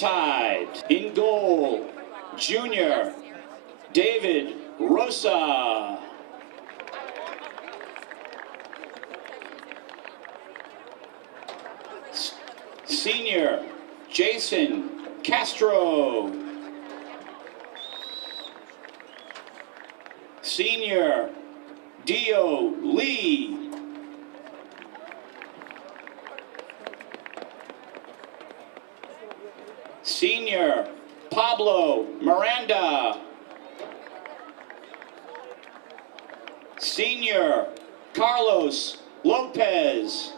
Tide. In goal, junior David Rosa. Senior Jason Castro. Senior Dio Lee. Senior Pablo Miranda. Senior Carlos Lopez.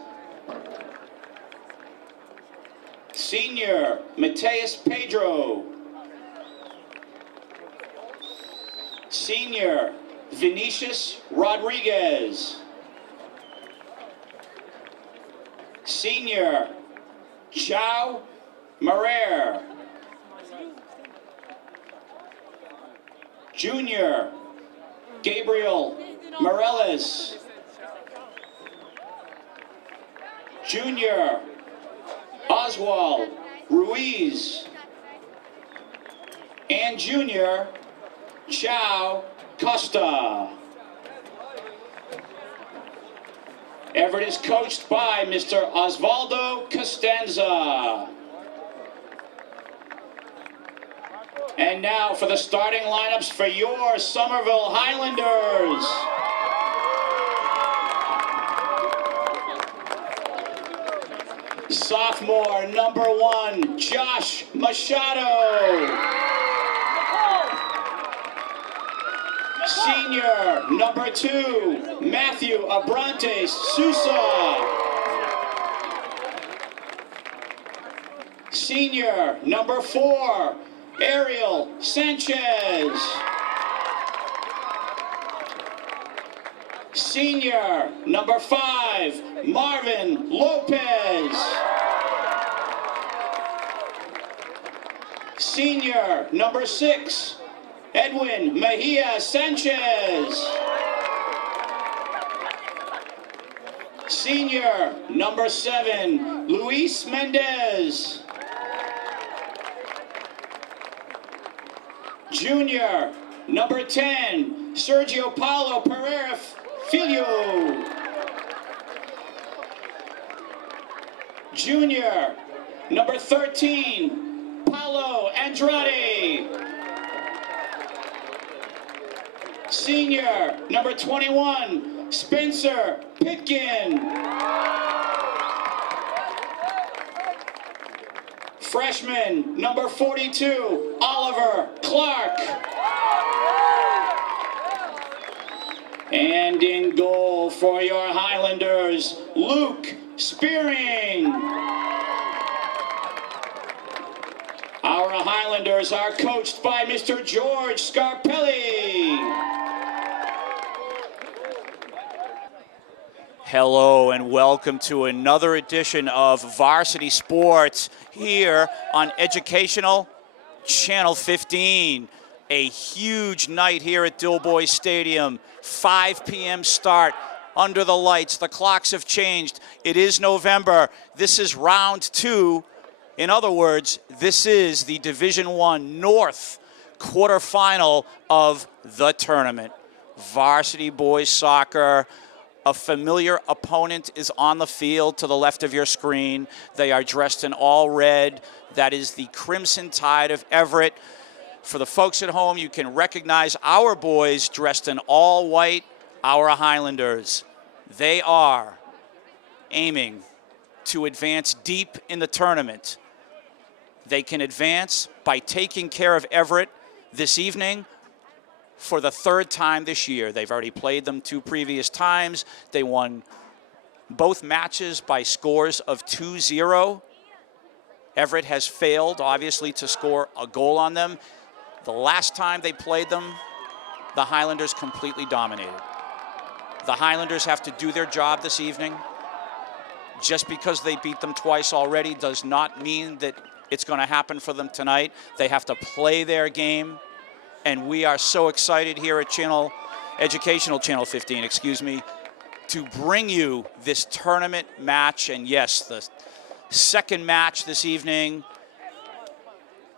Senior Mateus Pedro. Senior Vinicius Rodriguez. Senior Chao Marrer. Junior Gabriel Morales. Junior Oswald Ruiz. And junior Chao Costa. Everett is coached by Mr. Osvaldo Costanza. And now for the starting lineups for your Somerville Highlanders. Sophomore number 1, Josh Machado. Senior number 2, Matthew Abrantes Sousa. Senior number 4, Ariel Sanchez. Senior number 5, Marvin Lopez. Senior number 6, Edwin Mejia Sanchez. Senior number 7, Luis Mendez. Junior number 10, Sergio Paulo Pereira Filho. Junior number 13, Paulo Andrade. Senior number 21, Spencer Pitkin. Freshman number 42, Oliver Clark. And in goal for your Highlanders, Luke Spearing. Our Highlanders are coached by Mr. George Scarpelli. Hello and welcome to another edition of Varsity Sports here on Educational Channel 15. A huge night here at Dilboy Stadium. 5 p.m. start under the lights. The clocks have changed. It is November. This is round 2. In other words, this is the Division I North quarterfinal of the tournament. Varsity boys soccer. A familiar opponent is on the field to the left of your screen. They are dressed in all red. That is the Crimson Tide of Everett. For the folks at home, you can recognize our boys dressed in all white, our Highlanders. They are aiming to advance deep in the tournament. They can advance by taking care of Everett this evening for the 3rd time this year. They've already played them 2 previous times. They won both matches by scores of 2-0. Everett has failed, obviously, to score a goal on them. The last time they played them, the Highlanders completely dominated. The Highlanders have to do their job this evening. Just because they beat them twice already does not mean that it's going to happen for them tonight. They have to play their game. And we are so excited here at Educational Channel 15, to bring you this tournament match. And yes, the second match this evening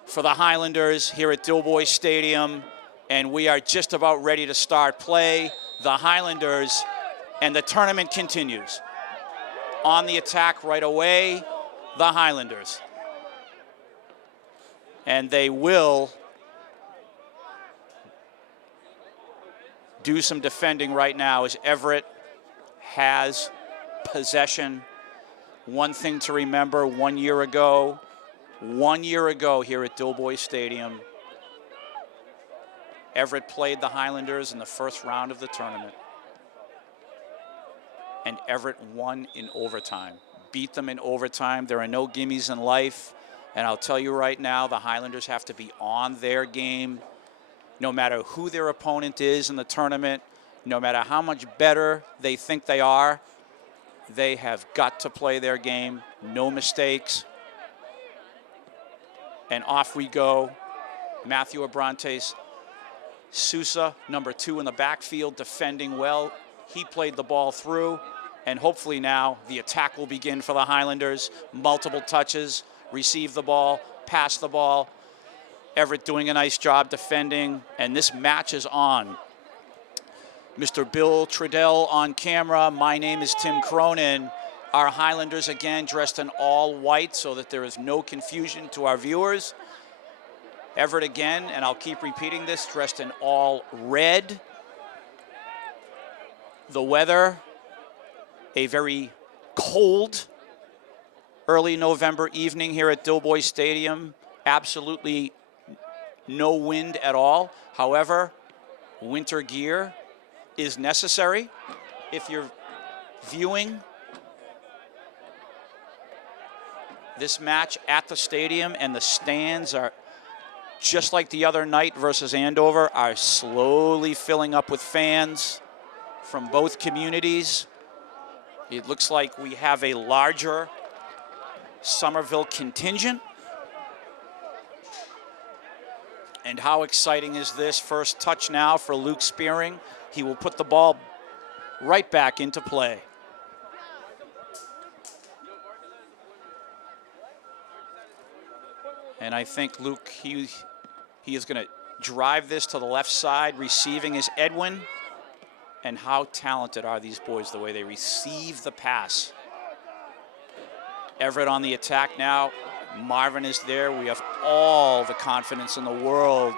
for the Highlanders here at Doughboy Stadium, and we are just about ready to start play. The Highlanders, and the tournament continues. On the attack right away, the Highlanders. And they will do some defending right now as Everett has possession. One thing to remember, 1 year ago here at Doughboy Stadium, Everett played the Highlanders in the first round of the tournament. And Everett won in overtime, beat them in overtime. There are no gimmies in life. And I'll tell you right now, the Highlanders have to be on their game no matter who their opponent is in the tournament, no matter how much better they think they are. They have got to play their game, no mistakes. And off we go. Matthew Abrantes, Sousa, number 2 in the backfield, defending well. He played the ball through, and hopefully now the attack will begin for the Highlanders. Multiple touches, receive the ball, pass the ball. Everett doing a nice job defending, and this match is on. Mr. Bill Trudell on camera. My name is Tim Cronin. Our Highlanders again dressed in all white so that there is no confusion to our viewers. Everett again, and I'll keep repeating this, dressed in all red. The weather, a very cold early November evening here at Doughboy Stadium. Absolutely no wind at all. However, winter gear is necessary if you're viewing this match at the stadium, and the stands are, just like the other night versus Andover, are slowly filling up with fans from both communities. It looks like we have a larger Somerville contingent. And how exciting is this? First touch now for Luke Spearing. He will put the ball right back into play. And I think Luke, he is going to drive this to the left side. Receiving is Edwin. And how talented are these boys, the way they receive the pass. Everett on the attack now. Marvin is there. We have all the confidence in the world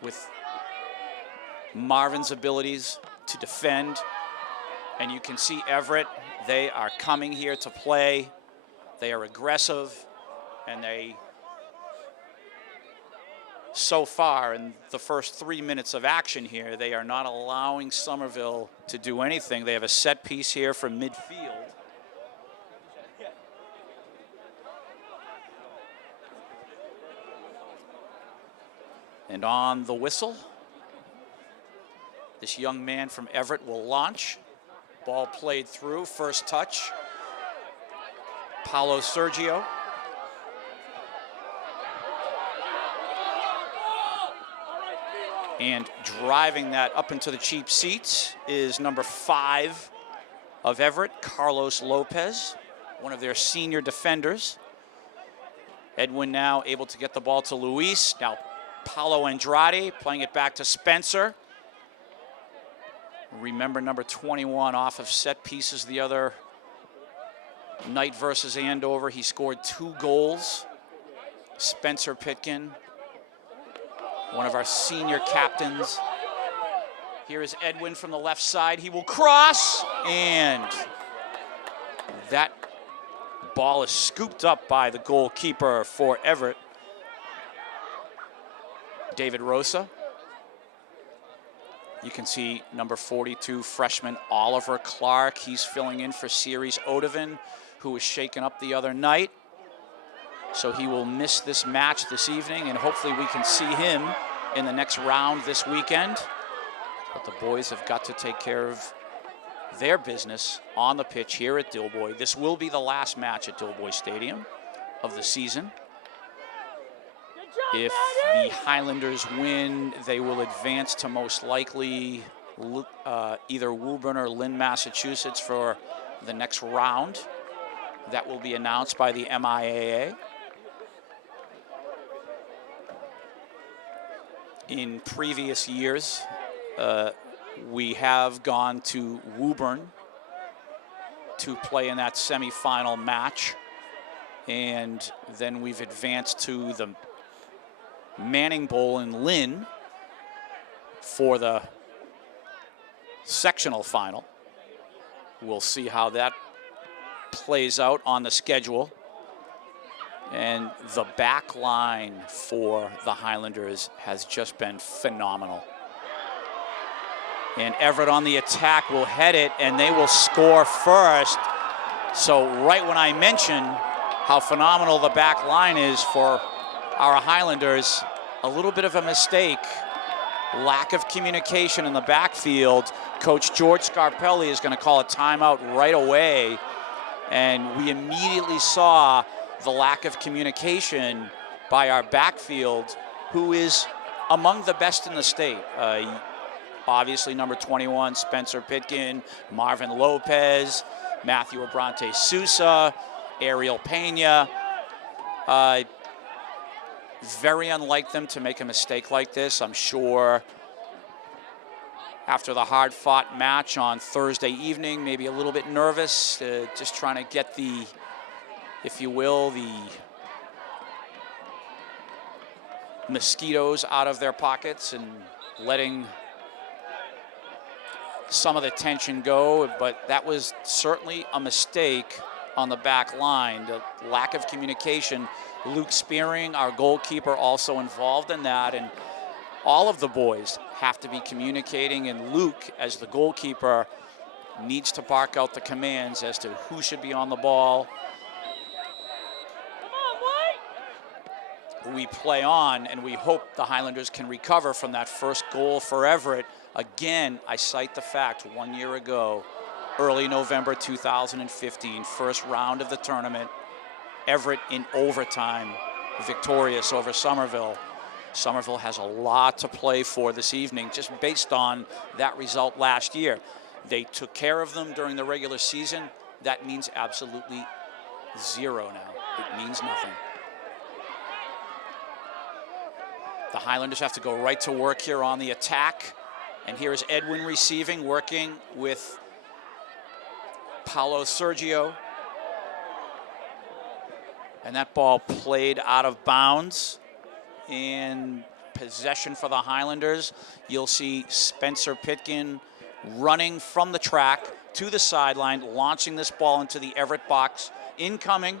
with Marvin's abilities to defend. And you can see Everett, they are coming here to play. They are aggressive, and they, so far in the first 3 minutes of action here, they are not allowing Somerville to do anything. They have a set piece here from midfield. And on the whistle, this young man from Everett will launch. Ball played through, first touch. Paulo Sergio. And driving that up into the cheap seats is number 5 of Everett, Carlos Lopez, one of their senior defenders. Edwin now able to get the ball to Luis. Now Paulo Andrade playing it back to Spencer. Remember number 21 off of set pieces the other night versus Andover. He scored 2 goals. Spencer Pitkin, one of our senior captains. Here is Edwin from the left side. He will cross, and that ball is scooped up by the goalkeeper for Everett, David Rosa. You can see number 42, freshman Oliver Clark. He's filling in for Ceres Odovan, who was shaken up the other night. So he will miss this match this evening, and hopefully we can see him in the next round this weekend. But the boys have got to take care of their business on the pitch here at Doughboy. This will be the last match at Doughboy Stadium of the season. If the Highlanders win, they will advance to most likely either Woburn or Lynn, Massachusetts for the next round. That will be announced by the MIAA. In previous years, we have gone to Woburn to play in that semifinal match, and then we've advanced to the Manning Bowl in Lynn for the sectional final. We'll see how that plays out on the schedule. And the back line for the Highlanders has just been phenomenal. And Everett on the attack will head it, and they will score first. So right when I mention how phenomenal the back line is for our Highlanders, a little bit of a mistake. Lack of communication in the backfield. Coach George Scarpelli is going to call a timeout right away. And we immediately saw the lack of communication by our backfield, who is among the best in the state. Obviously, number 21, Spencer Pitkin, Marvin Lopez, Matthew Abrante Sousa, Ariel Pena. Very unlike them to make a mistake like this. I'm sure after the hard-fought match on Thursday evening, maybe a little bit nervous, just trying to get the, if you will, the mosquitoes out of their pockets and letting some of the tension go. But that was certainly a mistake on the back line, the lack of communication. Luke Spearing, our goalkeeper, also involved in that, and all of the boys have to be communicating, and Luke, as the goalkeeper, needs to bark out the commands as to who should be on the ball. We play on, and we hope the Highlanders can recover from that first goal for Everett. Again, I cite the fact 1 year ago, early November 2015, first round of the tournament, Everett in overtime, victorious over Somerville. Somerville has a lot to play for this evening, just based on that result last year. They took care of them during the regular season. That means absolutely zero now. It means nothing. The Highlanders have to go right to work here on the attack. And here is Edwin receiving, working with Paolo Sergio. And that ball played out of bounds. In possession for the Highlanders, you'll see Spencer Pitkin running from the track to the sideline, launching this ball into the Everett box. Incoming.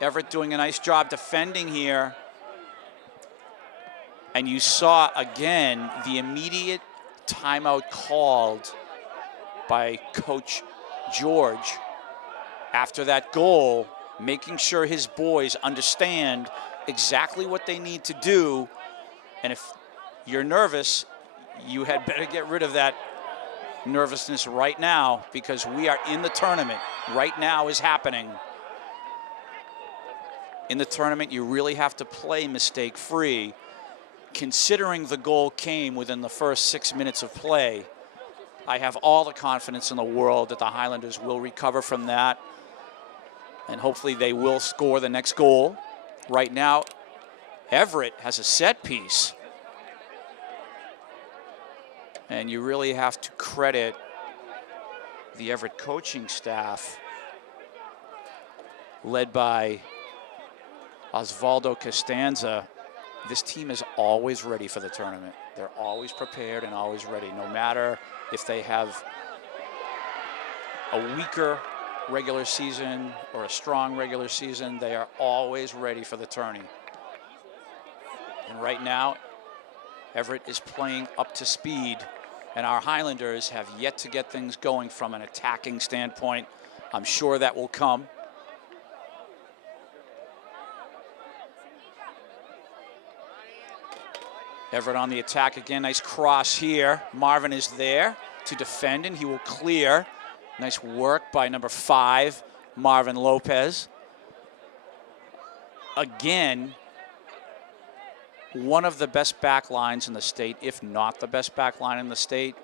Everett doing a nice job defending here. And you saw, again, the immediate timeout called by Coach George after that goal, making sure his boys understand exactly what they need to do. And if you're nervous, you had better get rid of that nervousness right now, because we are in the tournament. Right now is happening. In the tournament, you really have to play mistake-free. Considering the goal came within the first 6 minutes of play, I have all the confidence in the world that the Highlanders will recover from that, and hopefully they will score the next goal. Right now, Everett has a set piece, and you really have to credit the Everett coaching staff, led by Osvaldo Costanza. This team is always ready for the tournament. They're always prepared and always ready, no matter if they have a weaker regular season or a strong regular season. They are always ready for the tourney. And right now, Everett is playing up to speed, and our Highlanders have yet to get things going from an attacking standpoint. I'm sure that will come. Everett on the attack again. Nice cross here. Marvin is there to defend, and he will clear. Nice work by number 5, Marvin Lopez. Again, one of the best back lines in the state, if not the best back line in the state.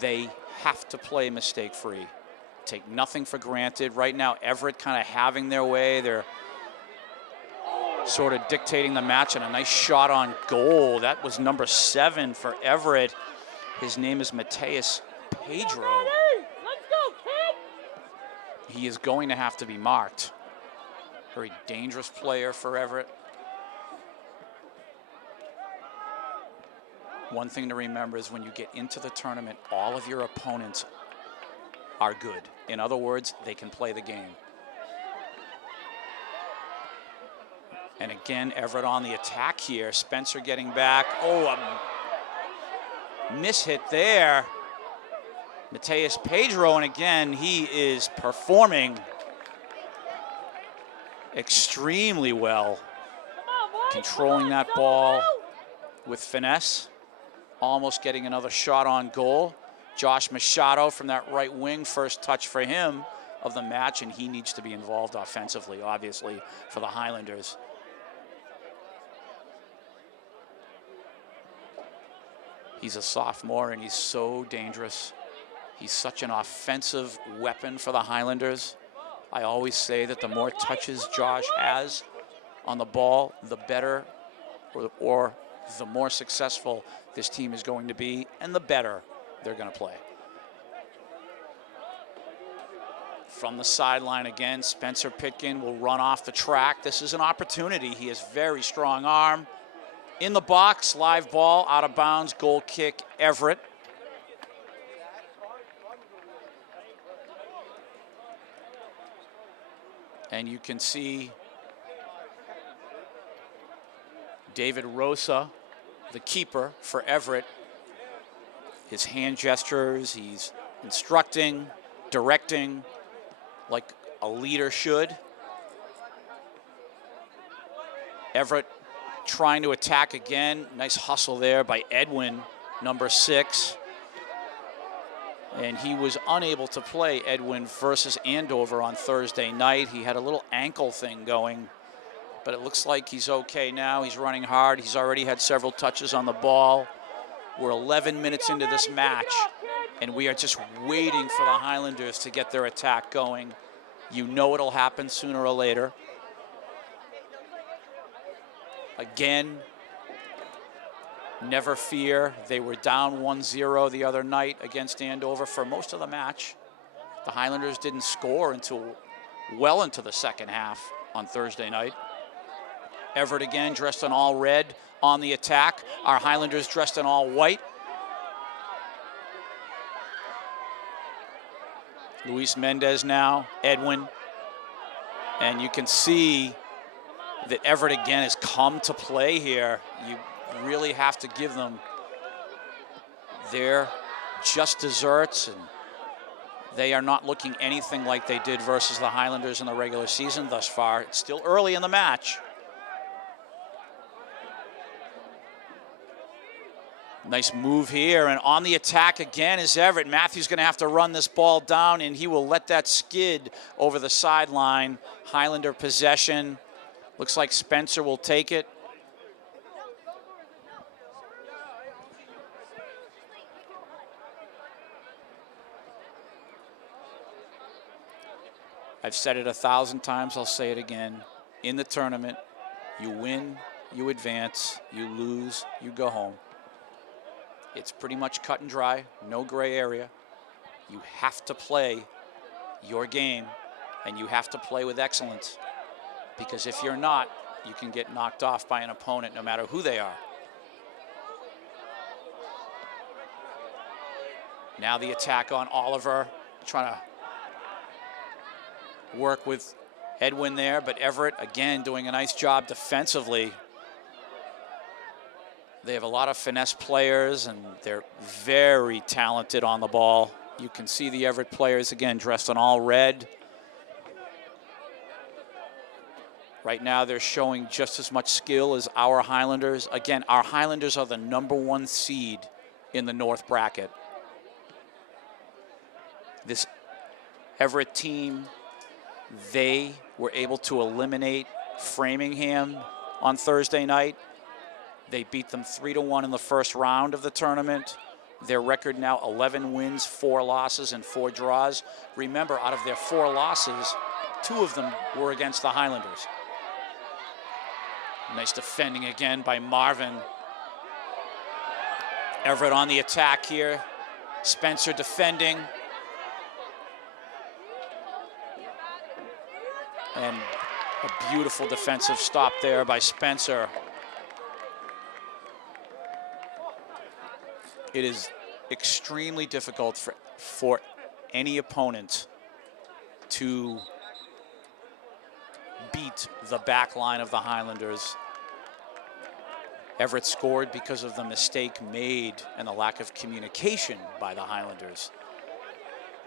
They have to play mistake-free. Take nothing for granted. Right now, Everett kind of having their way. They're sort of dictating the match, and a nice shot on goal. That was number 7 for Everett. His name is Mateus Pedro. He is going to have to be marked. Very dangerous player for Everett. One thing to remember is when you get into the tournament, all of your opponents are good. In other words, they can play the game. And again, Everett on the attack here. Spencer getting back. Oh, a mishit there. Mateus Pedro, and again, he is performing extremely well. Controlling that ball with finesse. Almost getting another shot on goal. Josh Machado from that right wing, first touch for him of the match, and he needs to be involved offensively, obviously, for the Highlanders. He's a sophomore, and he's so dangerous. He's such an offensive weapon for the Highlanders. I always say that the more touches Josh has on the ball, the better, or the more successful this team is going to be, and the better they're going to play. From the sideline again, Spencer Pitkin will run off the track. This is an opportunity. He has very strong arm. In the box, live ball, out of bounds, goal kick, Everett. And you can see David Rosa, the keeper for Everett. His hand gestures, he's instructing, directing like a leader should. Everett trying to attack again. Nice hustle there by Edwin, number 6. And he was unable to play, Edwin, versus Andover on Thursday night. He had a little ankle thing going, but it looks like he's okay now. He's running hard. He's already had several touches on the ball. We're 11 minutes into this match, and we are just waiting for the Highlanders to get their attack going. You know it'll happen sooner or later. Again, never fear. They were down 1-0 the other night against Andover for most of the match. The Highlanders didn't score until well into the second half on Thursday night. Everett again dressed in all red on the attack. Our Highlanders dressed in all white. Luis Mendez now, Edwin. And you can see that Everett again has come to play here. You really have to give them their just desserts, and they are not looking anything like they did versus the Highlanders in the regular season thus far. It's still early in the match. Nice move here, and on the attack again is Everett. Matthews going to have to run this ball down, and he will let that skid over the sideline. Highlander possession. Looks like Spencer will take it. I've said it 1,000 times, I'll say it again. In the tournament, you win, you advance, you lose, you go home. It's pretty much cut and dry, no gray area. You have to play your game, and you have to play with excellence. Because if you're not, you can get knocked off by an opponent no matter who they are. Now the attack on Oliver, trying to work with Edwin there, but Everett again doing a nice job defensively. They have a lot of finesse players, and they're very talented on the ball. You can see the Everett players again dressed in all red. Right now they're showing just as much skill as our Highlanders. Again, our Highlanders are the #1 seed in the North bracket. This Everett team, they were able to eliminate Framingham on Thursday night. They beat them 3-1 in the first round of the tournament. Their record now 11 wins, 4 losses, and 4 draws. Remember, out of their 4 losses, 2 of them were against the Highlanders. Nice defending again by Marvin. Everett on the attack here. Spencer defending. And a beautiful defensive stop there by Spencer. It is extremely difficult for any opponent to beat the back line of the Highlanders. Everett scored because of the mistake made and the lack of communication by the Highlanders.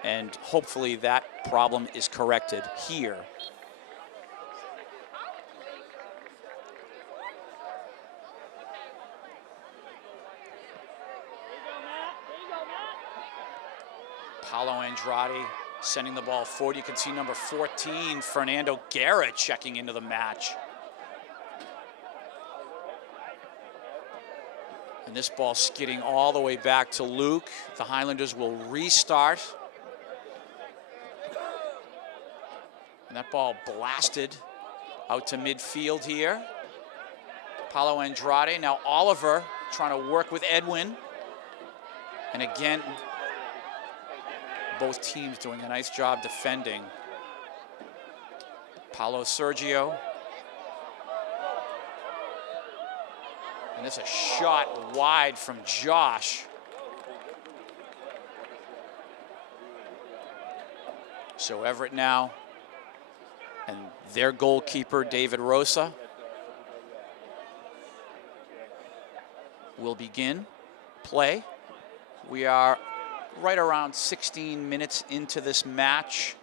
And hopefully that problem is corrected here. Paulo Andrade sending the ball forward. You can see number 14, Fernando Garrett, checking into the match. And this ball skidding all the way back to Luke. The Highlanders will restart. And that ball blasted out to midfield here. Paulo Andrade, now Oliver trying to work with Edwin. And again, both teams doing a nice job defending. Paulo Sergio. And this is a shot wide from Josh. So Everett now, and their goalkeeper, David Rosa, will begin play. We are right around 16 minutes into this match.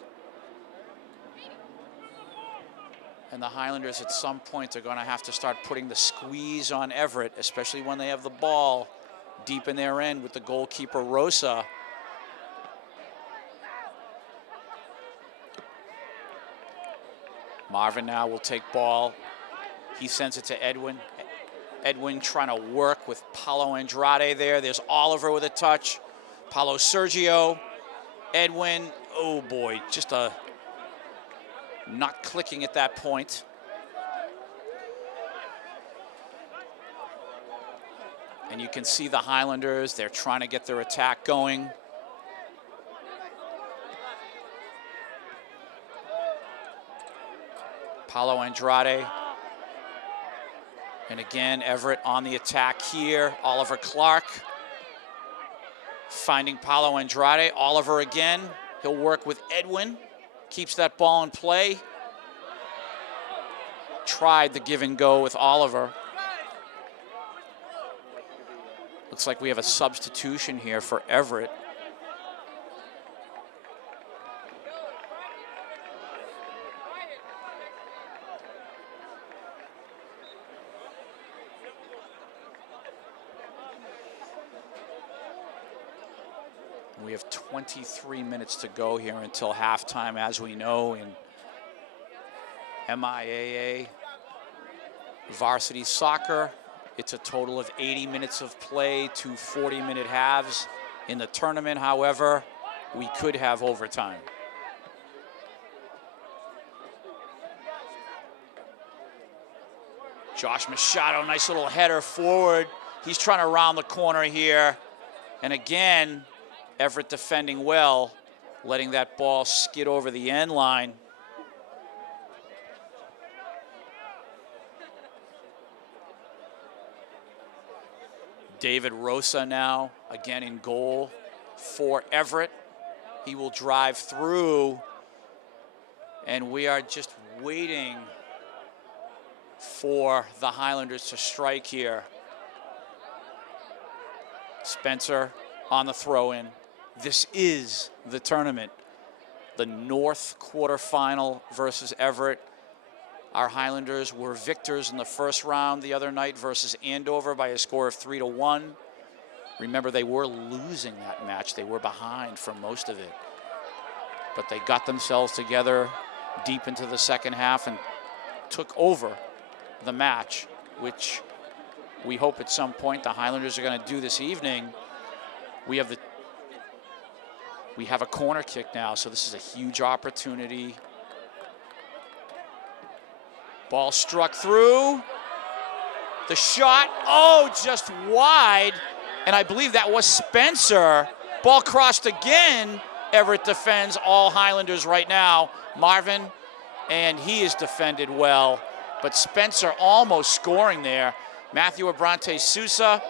And the Highlanders at some point are going to have to start putting the squeeze on Everett, especially when they have the ball deep in their end with the goalkeeper Rosa. Marvin now will take ball. He sends it to Edwin. Edwin trying to work with Paulo Andrade there. There's Oliver with a touch. Paulo Sergio, Edwin, oh boy, just not clicking at that point. And you can see the Highlanders, they're trying to get their attack going. Paulo Andrade. And again, Everett on the attack here. Oliver Clark finding Paulo Andrade. Oliver again. He'll work with Edwin. Keeps that ball in play. Tried the give and go with Oliver. Looks like we have a substitution here for Everett. We have 23 minutes to go here until halftime. As we know, in MIAA varsity soccer, it's a total of 80 minutes of play, 2 40-minute halves. In the tournament, however, we could have overtime. Josh Machado, nice little header forward. He's trying to round the corner here. And again, Everett defending well, letting that ball skid over the end line. David Rosa now, again in goal for Everett. He will drive through, and we are just waiting for the Highlanders to strike here. Spencer on the throw-in. This is the tournament. The North quarterfinal versus Everett. Our Highlanders were victors in the first round the other night versus Andover by a score of 3-1. Remember, they were losing that match. They were behind for most of it. But they got themselves together deep into the second half and took over the match, which we hope at some point the Highlanders are going to do this evening. We have a corner kick now, so this is a huge opportunity. Ball struck through, The shot, oh, just wide. And I believe that was Spencer. Ball crossed again. Everett defends, all Highlanders right now. Marvin, and he is defended well. But Spencer almost scoring there. Matthew Abrante Sousa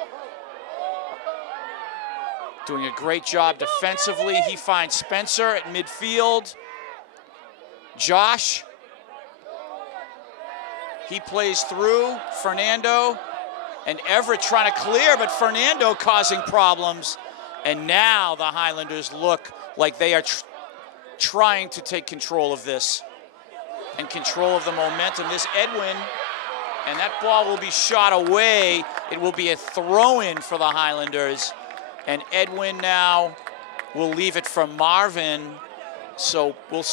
doing a great job defensively. He finds Spencer at midfield. Josh, he plays through. Fernando, and Everett trying to clear, but Fernando causing problems. And now the Highlanders look like they are trying to take control of this and control of the momentum. This Edwin, and that ball will be shot away. It will be a throw-in for the Highlanders. And Edwin now will leave it from Marvin. So we'll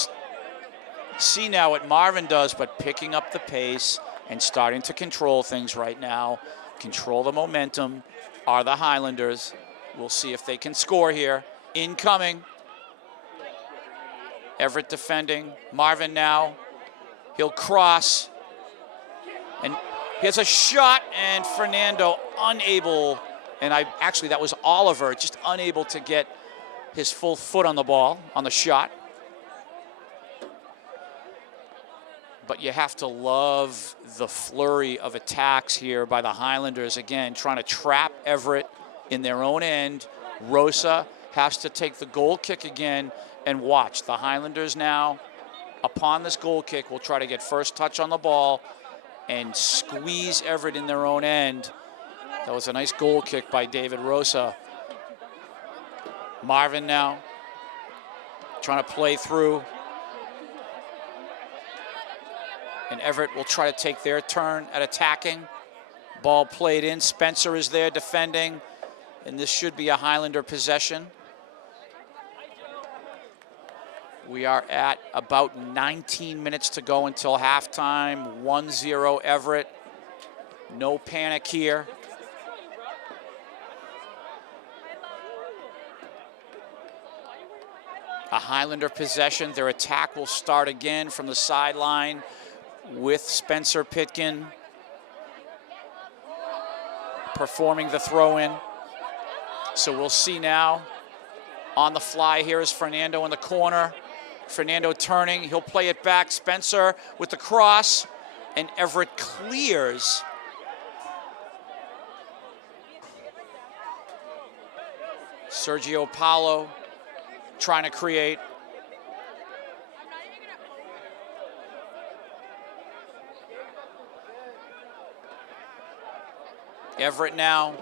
see now what Marvin does, but picking up the pace and starting to control things right now. Control the momentum are the Highlanders. We'll see if they can score here. Incoming. Everett defending. Marvin now. He'll cross. And here's a shot, and Fernando unable, and actually that was Oliver, just unable to get his full foot on the ball, on the shot. But you have to love the flurry of attacks here by the Highlanders. Again, trying to trap Everett in their own end. Rosa has to take the goal kick again, and watch. The Highlanders now, upon this goal kick, will try to get first touch on the ball and squeeze Everett in their own end. That was a nice goal kick by David Rosa. Marvin now trying to play through. And Everett will try to take their turn at attacking. Ball played in. Spencer is there defending. And this should be a Highlander possession. We are at about 19 minutes to go until halftime. 1-0 Everett. No panic here. A Highlander possession. Their attack will start again from the sideline with Spencer Pitkin performing the throw-in. So we'll see now. On the fly here is Fernando in the corner. Fernando turning, he'll play it back. Spencer with the cross, and Everett clears. Sergio Paulo trying to create. Everett now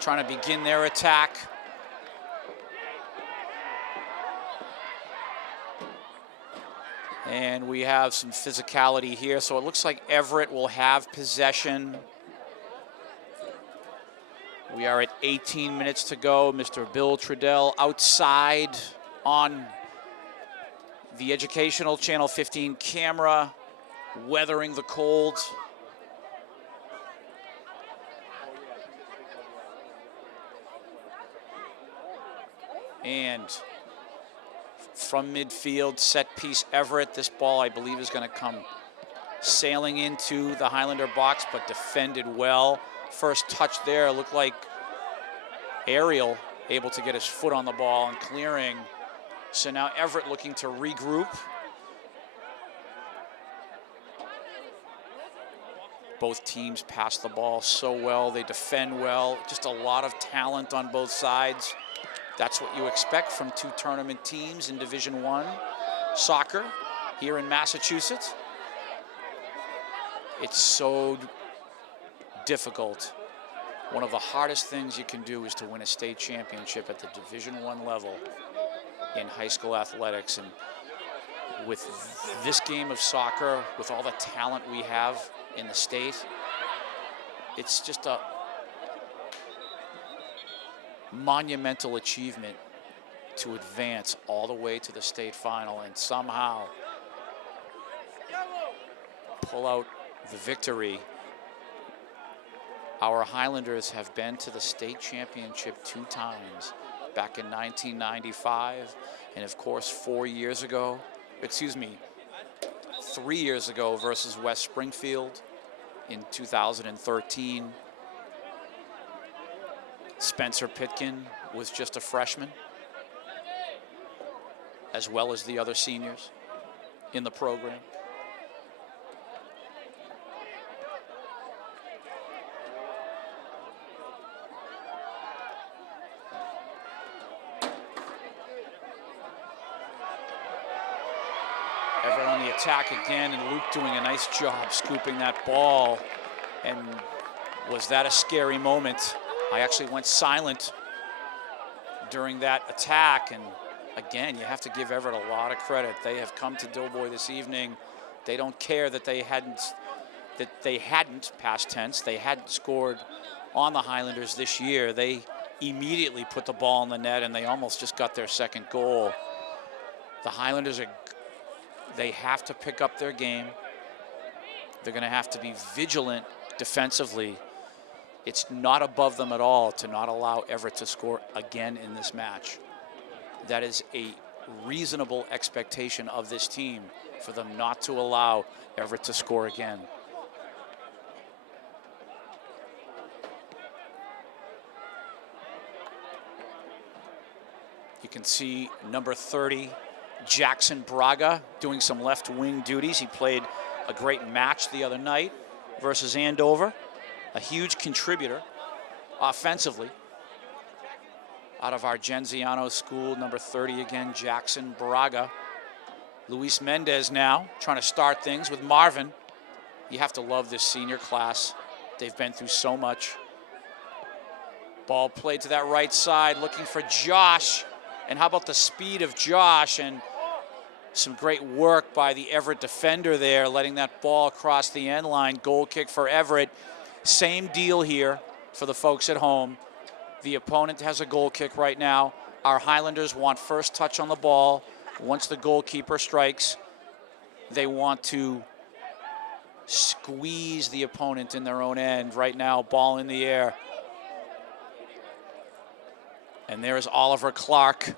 trying to begin their attack. And we have some physicality here, so it looks like Everett will have possession. We are at 18 minutes to go. Mr. Bill Trudell outside on the Educational Channel 15 camera, weathering the cold. And from midfield, set piece Everett. This ball, I believe, is going to come sailing into the Highlander box, but defended well. First touch there looked like Ariel able to get his foot on the ball and clearing. So now Everett looking to regroup. Both teams pass the ball so well. They defend well. Just a lot of talent on both sides. That's what you expect from two tournament teams in Division I soccer here in Massachusetts. It's so difficult. One of the hardest things you can do is to win a state championship at the Division I level in high school athletics. And with this game of soccer, with all the talent we have in the state, it's just a monumental achievement to advance all the way to the state final and somehow pull out the victory. Our Highlanders have been to the state championship 2 times, back in 1995, and of course 3 years ago versus West Springfield. in 2013. Spencer Pitkin was just a freshman, as well as the other seniors in the program. Everett on the attack again, and Luke doing a nice job scooping that ball. And was that a scary moment? I actually went silent during that attack, and again, you have to give Everett a lot of credit. They have come to Doughboy this evening. They don't care that they hadn't, past tense, they hadn't scored on the Highlanders this year. They immediately put the ball in the net, and they almost just got their second goal. The Highlanders they have to pick up their game. They're going to have to be vigilant defensively. It's not above them at all to not allow Everett to score again in this match. That is a reasonable expectation of this team, for them not to allow Everett to score again. You can see number 30, Jackson Braga, doing some left wing duties. He played a great match the other night versus Andover. A huge contributor offensively. Out of our Genziano school, number 30 again, Jackson Braga. Luis Mendez now trying to start things with Marvin. You have to love this senior class. They've been through so much. Ball played to that right side, looking for Josh. And how about the speed of Josh, and some great work by the Everett defender there, letting that ball cross the end line. Goal kick for Everett. Same deal here for the folks at home. The opponent has a goal kick right now. Our Highlanders want first touch on the ball. Once the goalkeeper strikes, they want to squeeze the opponent in their own end. Right now, ball in the air. And there's Oliver Clark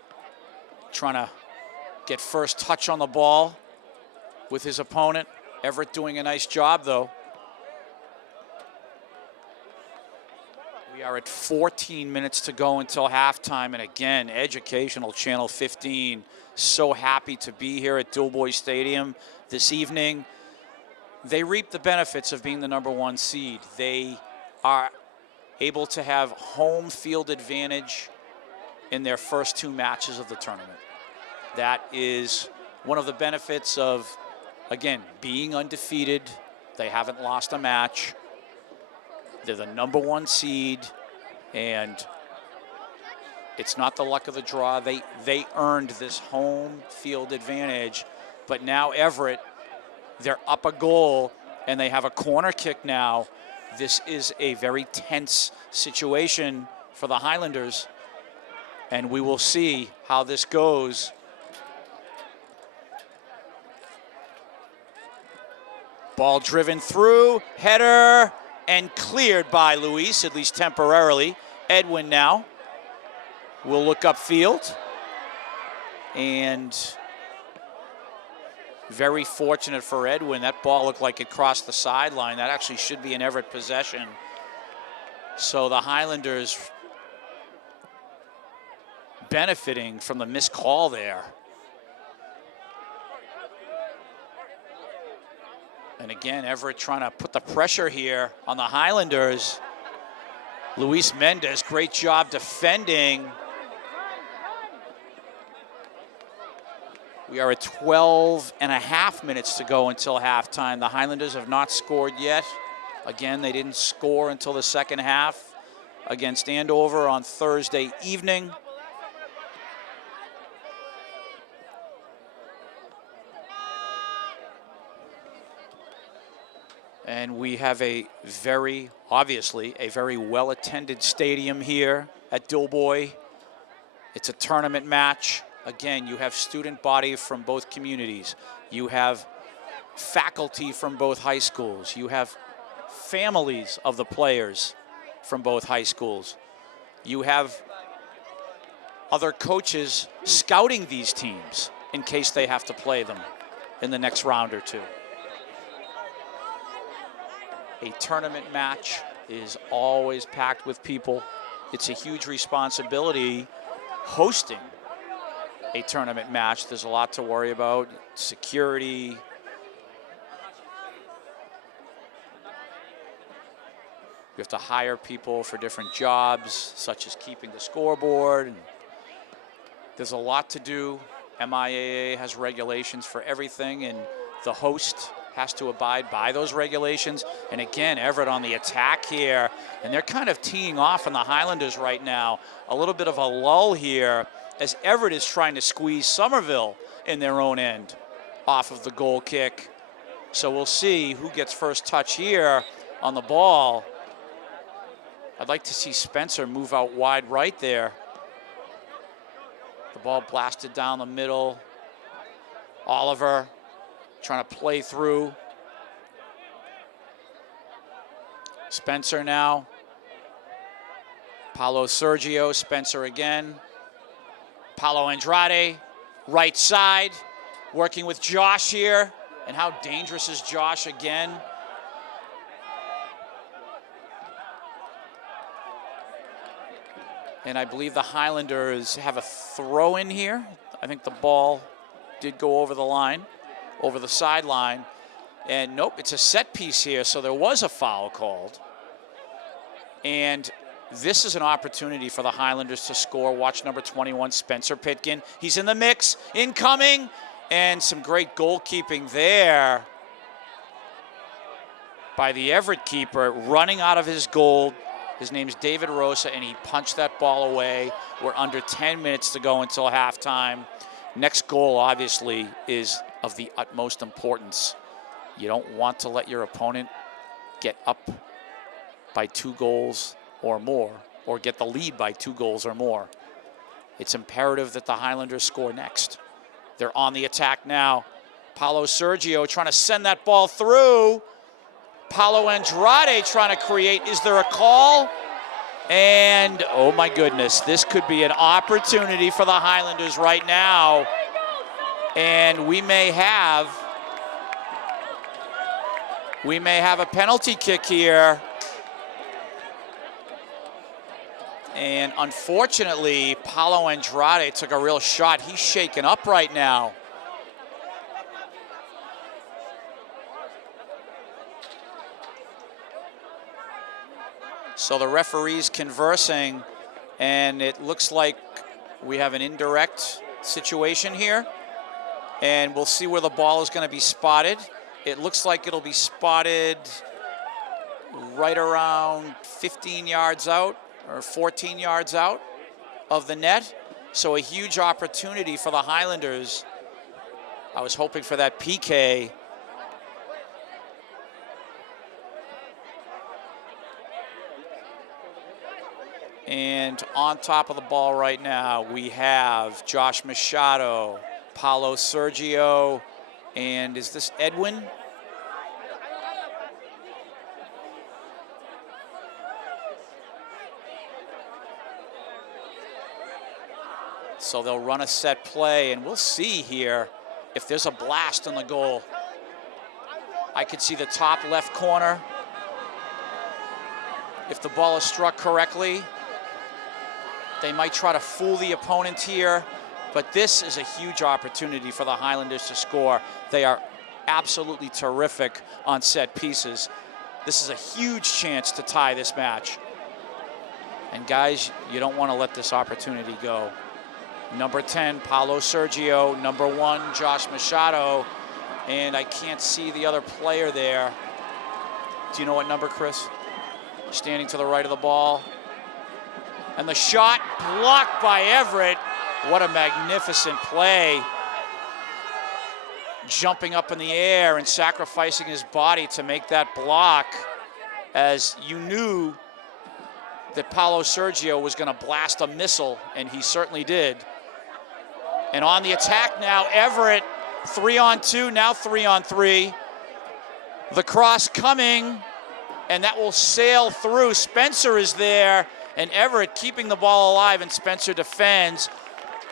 trying to get first touch on the ball with his opponent. Everett doing a nice job, though. We are at 14 minutes to go until halftime. And again, Educational Channel 15. So happy to be here at Doughboy Stadium this evening. They reap the benefits of being the #1 seed. They are able to have home field advantage in their first 2 matches of the tournament. That is one of the benefits of, again, being undefeated. They haven't lost a match. They're the #1 seed, and it's not the luck of the draw. They earned this home field advantage, but now Everett, they're up a goal, and they have a corner kick now. This is a very tense situation for the Highlanders, and we will see how this goes. Ball driven through, header, and cleared by Luis, at least temporarily. Edwin now will look upfield. And very fortunate for Edwin. That ball looked like it crossed the sideline. That actually should be an Everett possession. So the Highlanders benefiting from the missed call there. And again, Everett trying to put the pressure here on the Highlanders. Luis Mendez, great job defending. We are at 12.5 minutes to go until halftime. The Highlanders have not scored yet. Again, they didn't score until the second half against Andover on Thursday evening. And we have obviously, a very well-attended stadium here at Doughboy. It's a tournament match. Again, you have student body from both communities. You have faculty from both high schools. You have families of the players from both high schools. You have other coaches scouting these teams in case they have to play them in the next round or two. A tournament match is always packed with people. It's a huge responsibility hosting a tournament match. There's a lot to worry about, security. You have to hire people for different jobs, such as keeping the scoreboard. And there's a lot to do. MIAA has regulations for everything, and the host has to abide by those regulations. And again, Everett on the attack here, and they're kind of teeing off on the Highlanders right now. A little bit of a lull here as Everett is trying to squeeze Somerville in their own end off of the goal kick. So we'll see who gets first touch here on the ball. I'd like to see Spencer move out wide right there. The ball blasted down the middle. Oliver trying to play through. Spencer now. Paulo Sergio, Spencer again. Paulo Andrade, right side, working with Josh here. And how dangerous is Josh again? And I believe the Highlanders have a throw in here. I think the ball did go over the line, over the sideline. And nope, it's a set piece here, so there was a foul called. And this is an opportunity for the Highlanders to score. Watch number 21, Spencer Pitkin. He's in the mix, incoming, and some great goalkeeping there by the Everett keeper, running out of his goal. His name's David Rosa, and he punched that ball away. We're under 10 minutes to go until halftime. Next goal, obviously, is of the utmost importance. You don't want to let your opponent get up by 2 goals or more, or get the lead by 2 goals or more. It's imperative that the Highlanders score next. They're on the attack now. Paulo Sergio trying to send that ball through. Paulo Andrade trying to create. Is there a call? And oh my goodness, this could be an opportunity for the Highlanders right now. And we may have a penalty kick here. And unfortunately, Paulo Andrade took a real shot. He's shaken up right now. So the referee's conversing, and it looks like we have an indirect situation here. And we'll see where the ball is going to be spotted. It looks like it'll be spotted right around 15 yards out or 14 yards out of the net. So a huge opportunity for the Highlanders. I was hoping for that PK. And on top of the ball right now, we have Josh Machado, Paulo Sergio, and is this Edwin? So they'll run a set play, and we'll see here if there's a blast on the goal. I could see the top left corner. If the ball is struck correctly, they might try to fool the opponent here, but this is a huge opportunity for the Highlanders to score. They are absolutely terrific on set pieces. This is a huge chance to tie this match. And guys, you don't want to let this opportunity go. Number 10, Paulo Sergio. Number 1, Josh Machado. And I can't see the other player there. Do you know what number, Chris? Standing to the right of the ball. And the shot blocked by Everett. What a magnificent play. Jumping up in the air and sacrificing his body to make that block, as you knew that Paulo Sergio was going to blast a missile, and he certainly did. And on the attack now, Everett, 3-on-2, now 3-on-3. The cross coming, and that will sail through. Spencer is there, and Everett keeping the ball alive, and Spencer defends.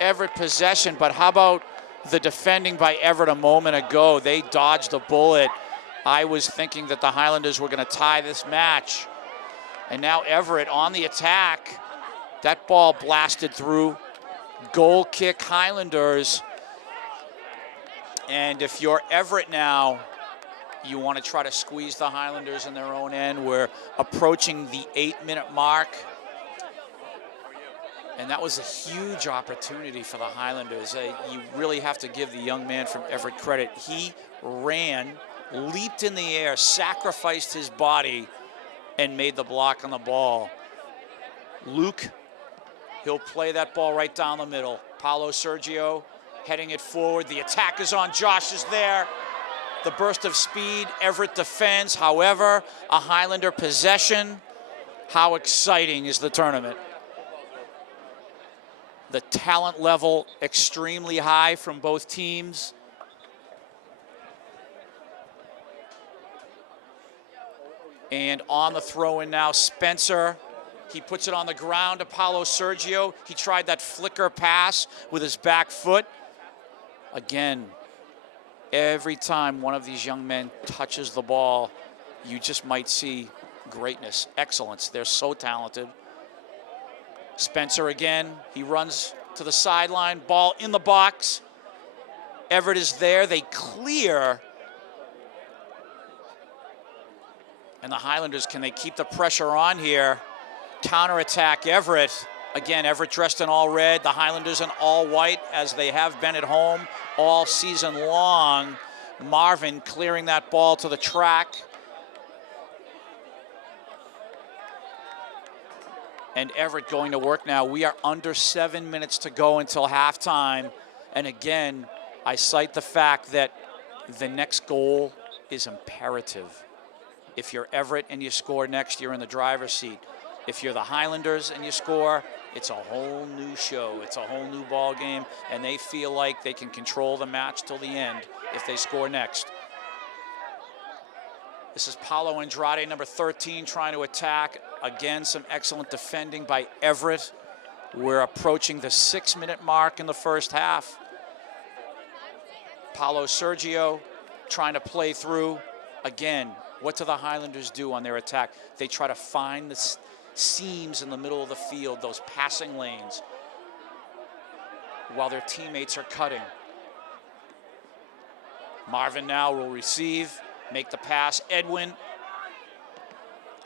Everett possession, but how about the defending by Everett a moment ago? They dodged a bullet. I was thinking that the Highlanders were going to tie this match. And now Everett on the attack. That ball blasted through. Goal kick, Highlanders. And if you're Everett now, you want to try to squeeze the Highlanders in their own end. We're approaching the 8-minute mark. And that was a huge opportunity for the Highlanders. You really have to give the young man from Everett credit. He ran, leaped in the air, sacrificed his body, and made the block on the ball. Luke, he'll play that ball right down the middle. Paulo Sergio heading it forward. The attack is on. Josh is there. The burst of speed. Everett defends. However, a Highlander possession. How exciting is the tournament? The talent level extremely high from both teams. And on the throw-in now, Spencer. He puts it on the ground to Paulo Sergio. He tried that flicker pass with his back foot. Again, every time one of these young men touches the ball, you just might see greatness, excellence. They're so talented. Spencer again, he runs to the sideline, ball in the box. Everett is there, they clear. And the Highlanders, can they keep the pressure on here? Counterattack Everett. Again, Everett dressed in all red, the Highlanders in all white, as they have been at home all season long. Marvin clearing that ball to the track. And Everett going to work now. We are under 7 minutes to go until halftime. And again, I cite the fact that the next goal is imperative. If you're Everett and you score next, you're in the driver's seat. If you're the Highlanders and you score, it's a whole new show. It's a whole new ball game, and they feel like they can control the match till the end if they score next. This is Paulo Andrade, number 13, trying to attack. Again, some excellent defending by Everett. We're approaching the 6-minute mark in the first half. Paulo Sergio trying to play through. Again, what do the Highlanders do on their attack? They try to find the seams in the middle of the field, those passing lanes, while their teammates are cutting. Marvin now will receive, make the pass. Edwin,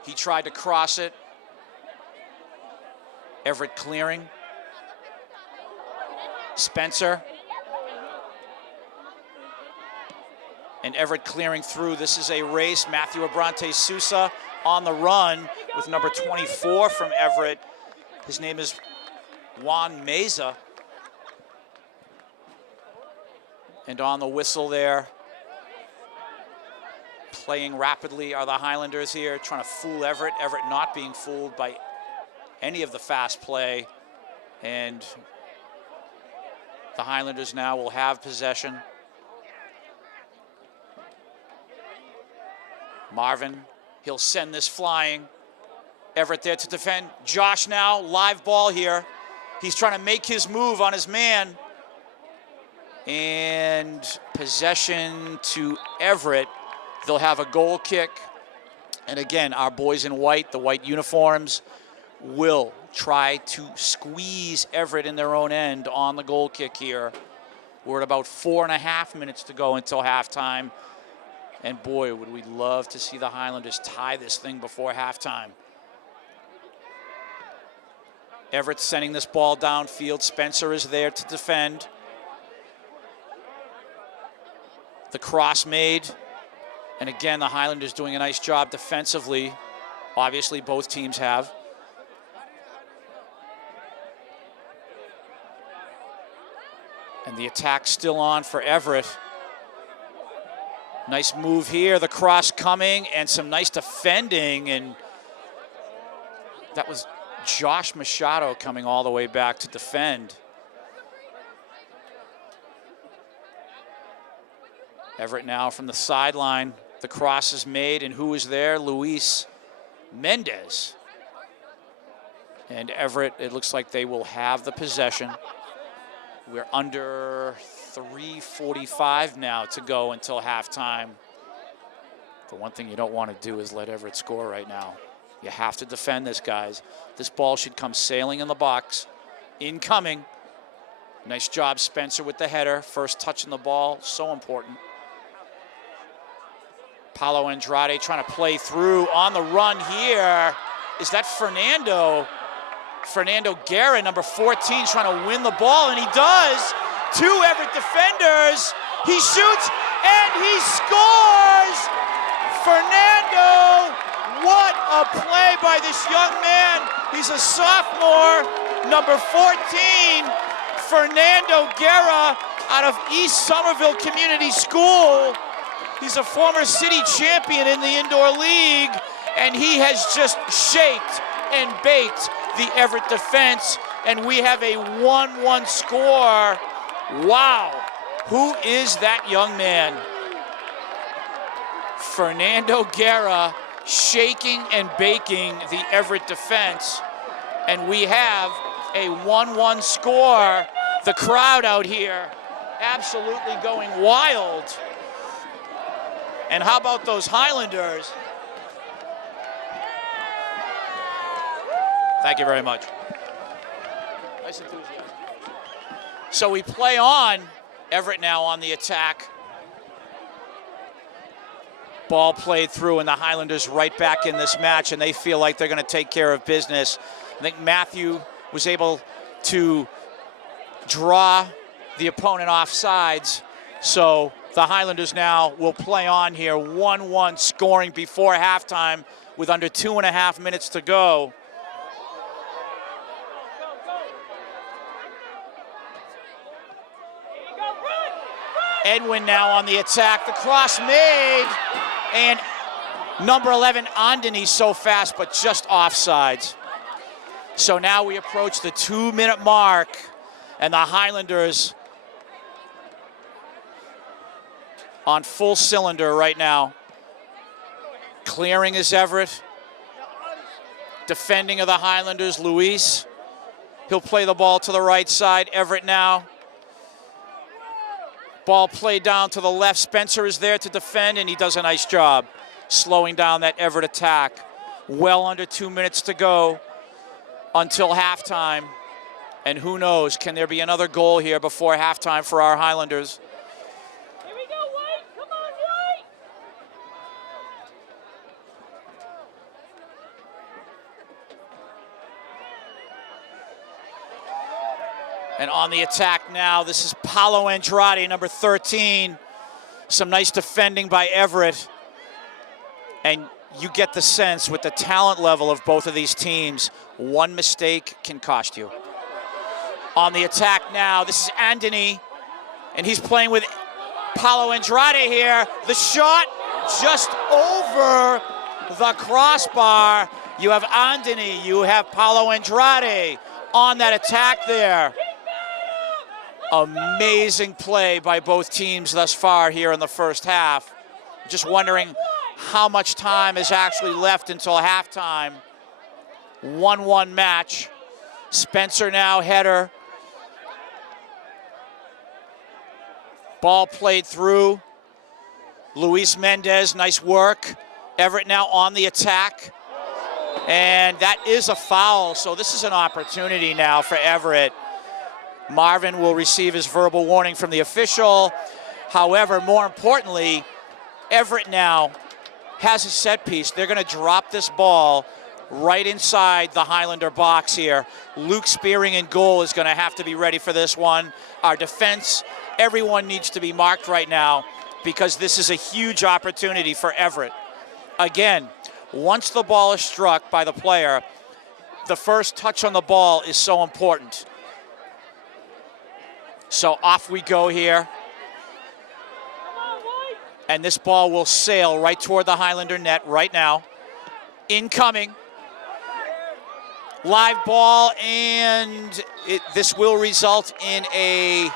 he tried to cross it. Everett clearing. Spencer. And Everett clearing through. This is a race. Matthew Abrante Sousa on the run with number 24 from Everett. His name is Juan Meza. And on the whistle there, playing rapidly are the Highlanders here, trying to fool Everett. Everett not being fooled by any of the fast play. And the Highlanders now will have possession. Marvin, he'll send this flying. Everett there to defend. Josh now, live ball here. He's trying to make his move on his man. And possession to Everett. They'll have a goal kick. And again, our boys in white, the white uniforms, will try to squeeze Everett in their own end on the goal kick here. We're at about 4.5 minutes to go until halftime. And boy, would we love to see the Highlanders tie this thing before halftime. Everett sending this ball downfield. Spencer is there to defend. The cross made. And again, the Highlanders doing a nice job defensively. Obviously, both teams have. And the attack still on for Everett. Nice move here, the cross coming, and some nice defending. And that was Josh Machado coming all the way back to defend. Everett now from the sideline. The cross is made, and who is there? Luis Mendez. And Everett, it looks like they will have the possession. We're under 3:45 now to go until halftime. The one thing you don't want to do is let Everett score right now. You have to defend this, guys. This ball should come sailing in the box. Incoming. Nice job, Spencer, with the header. First touch on the ball, so important. Paulo Andrade trying to play through on the run here. Is that Fernando? Fernando Guerra, number 14, trying to win the ball, and he does. Two Everett defenders. He shoots, and he scores! Fernando, what a play by this young man. He's a sophomore, number 14, Fernando Guerra, out of East Somerville Community School. He's a former city champion in the indoor league, and he has just shaked and baked the Everett defense, and we have a 1-1 score. Wow, who is that young man? Fernando Guerra shaking and baking the Everett defense, and we have a 1-1 score. The crowd out here absolutely going wild. And how about those Highlanders? Thank you very much. Nice enthusiasm. So we play on. Everett now on the attack. Ball played through, and the Highlanders right back in this match, and they feel like they're going to take care of business. I think Matthew was able to draw the opponent off sides, so the Highlanders now will play on here. 1-1 scoring before halftime with under 2.5 minutes to go. Edwin now on the attack. The cross made, and number 11, Andini, so fast, but just offsides. So now we approach the 2-minute mark, and the Highlanders on full cylinder right now. Clearing is Everett. Defending of the Highlanders, Luis. He'll play the ball to the right side. Everett now. Ball played down to the left. Spencer is there to defend, and he does a nice job slowing down that Everett attack. Well under 2 minutes to go until halftime. And who knows, can there be another goal here before halftime for our Highlanders? Here we go, White! Come on, White! And on the attack now, this is Paulo Andrade, number 13. Some nice defending by Everett. And you get the sense with the talent level of both of these teams, one mistake can cost you. On the attack now, this is Andini, and he's playing with Paulo Andrade here. The shot just over the crossbar. You have Andini, you have Paulo Andrade on that attack there. Amazing play by both teams thus far here in the first half. Just wondering how much time is actually left until halftime. 1-1 match. Spencer now, header. Ball played through. Luis Mendez, nice work. Everett now on the attack. And that is a foul, so this is an opportunity now for Everett. Marvin will receive his verbal warning from the official. However, more importantly, Everett now has a set piece. They're going to drop this ball right inside the Highlander box here. Luke Spearing in goal is going to have to be ready for this one. Our defense, everyone needs to be marked right now because this is a huge opportunity for Everett. Again, once the ball is struck by the player, the first touch on the ball is so important. So off we go here. And this ball will sail right toward the Highlander net right now. Incoming. Live ball, and this will result in a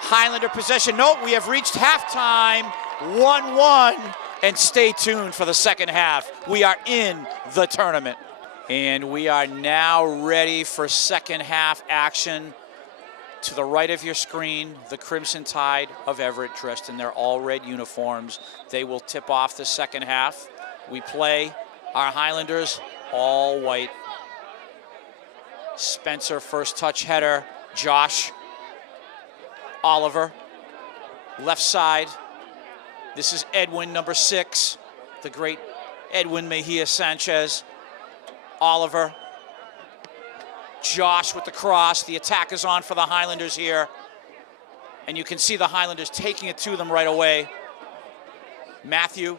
Highlander possession. Note, we have reached halftime, 1-1, and stay tuned for the second half. We are in the tournament. And we are now ready for second half action. To the right of your screen, the Crimson Tide of Everett, dressed in their all-red uniforms. They will tip off the second half. We play our Highlanders all white. Spencer, first touch header. Josh, Oliver, left side. This is Edwin, number 6, the great Edwin Mejia Sanchez. Oliver, Josh with the cross. The attack is on for the Highlanders here. And you can see the Highlanders taking it to them right away. Matthew,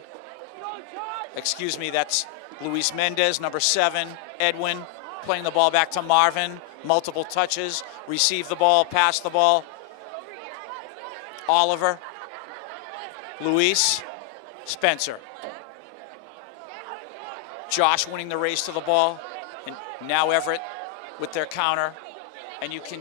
excuse me, that's Luis Mendez, number 7. Edwin playing the ball back to Marvin. Multiple touches, receive the ball, pass the ball. Oliver, Luis, Spencer. Josh winning the race to the ball. And now Everett with their counter. And you can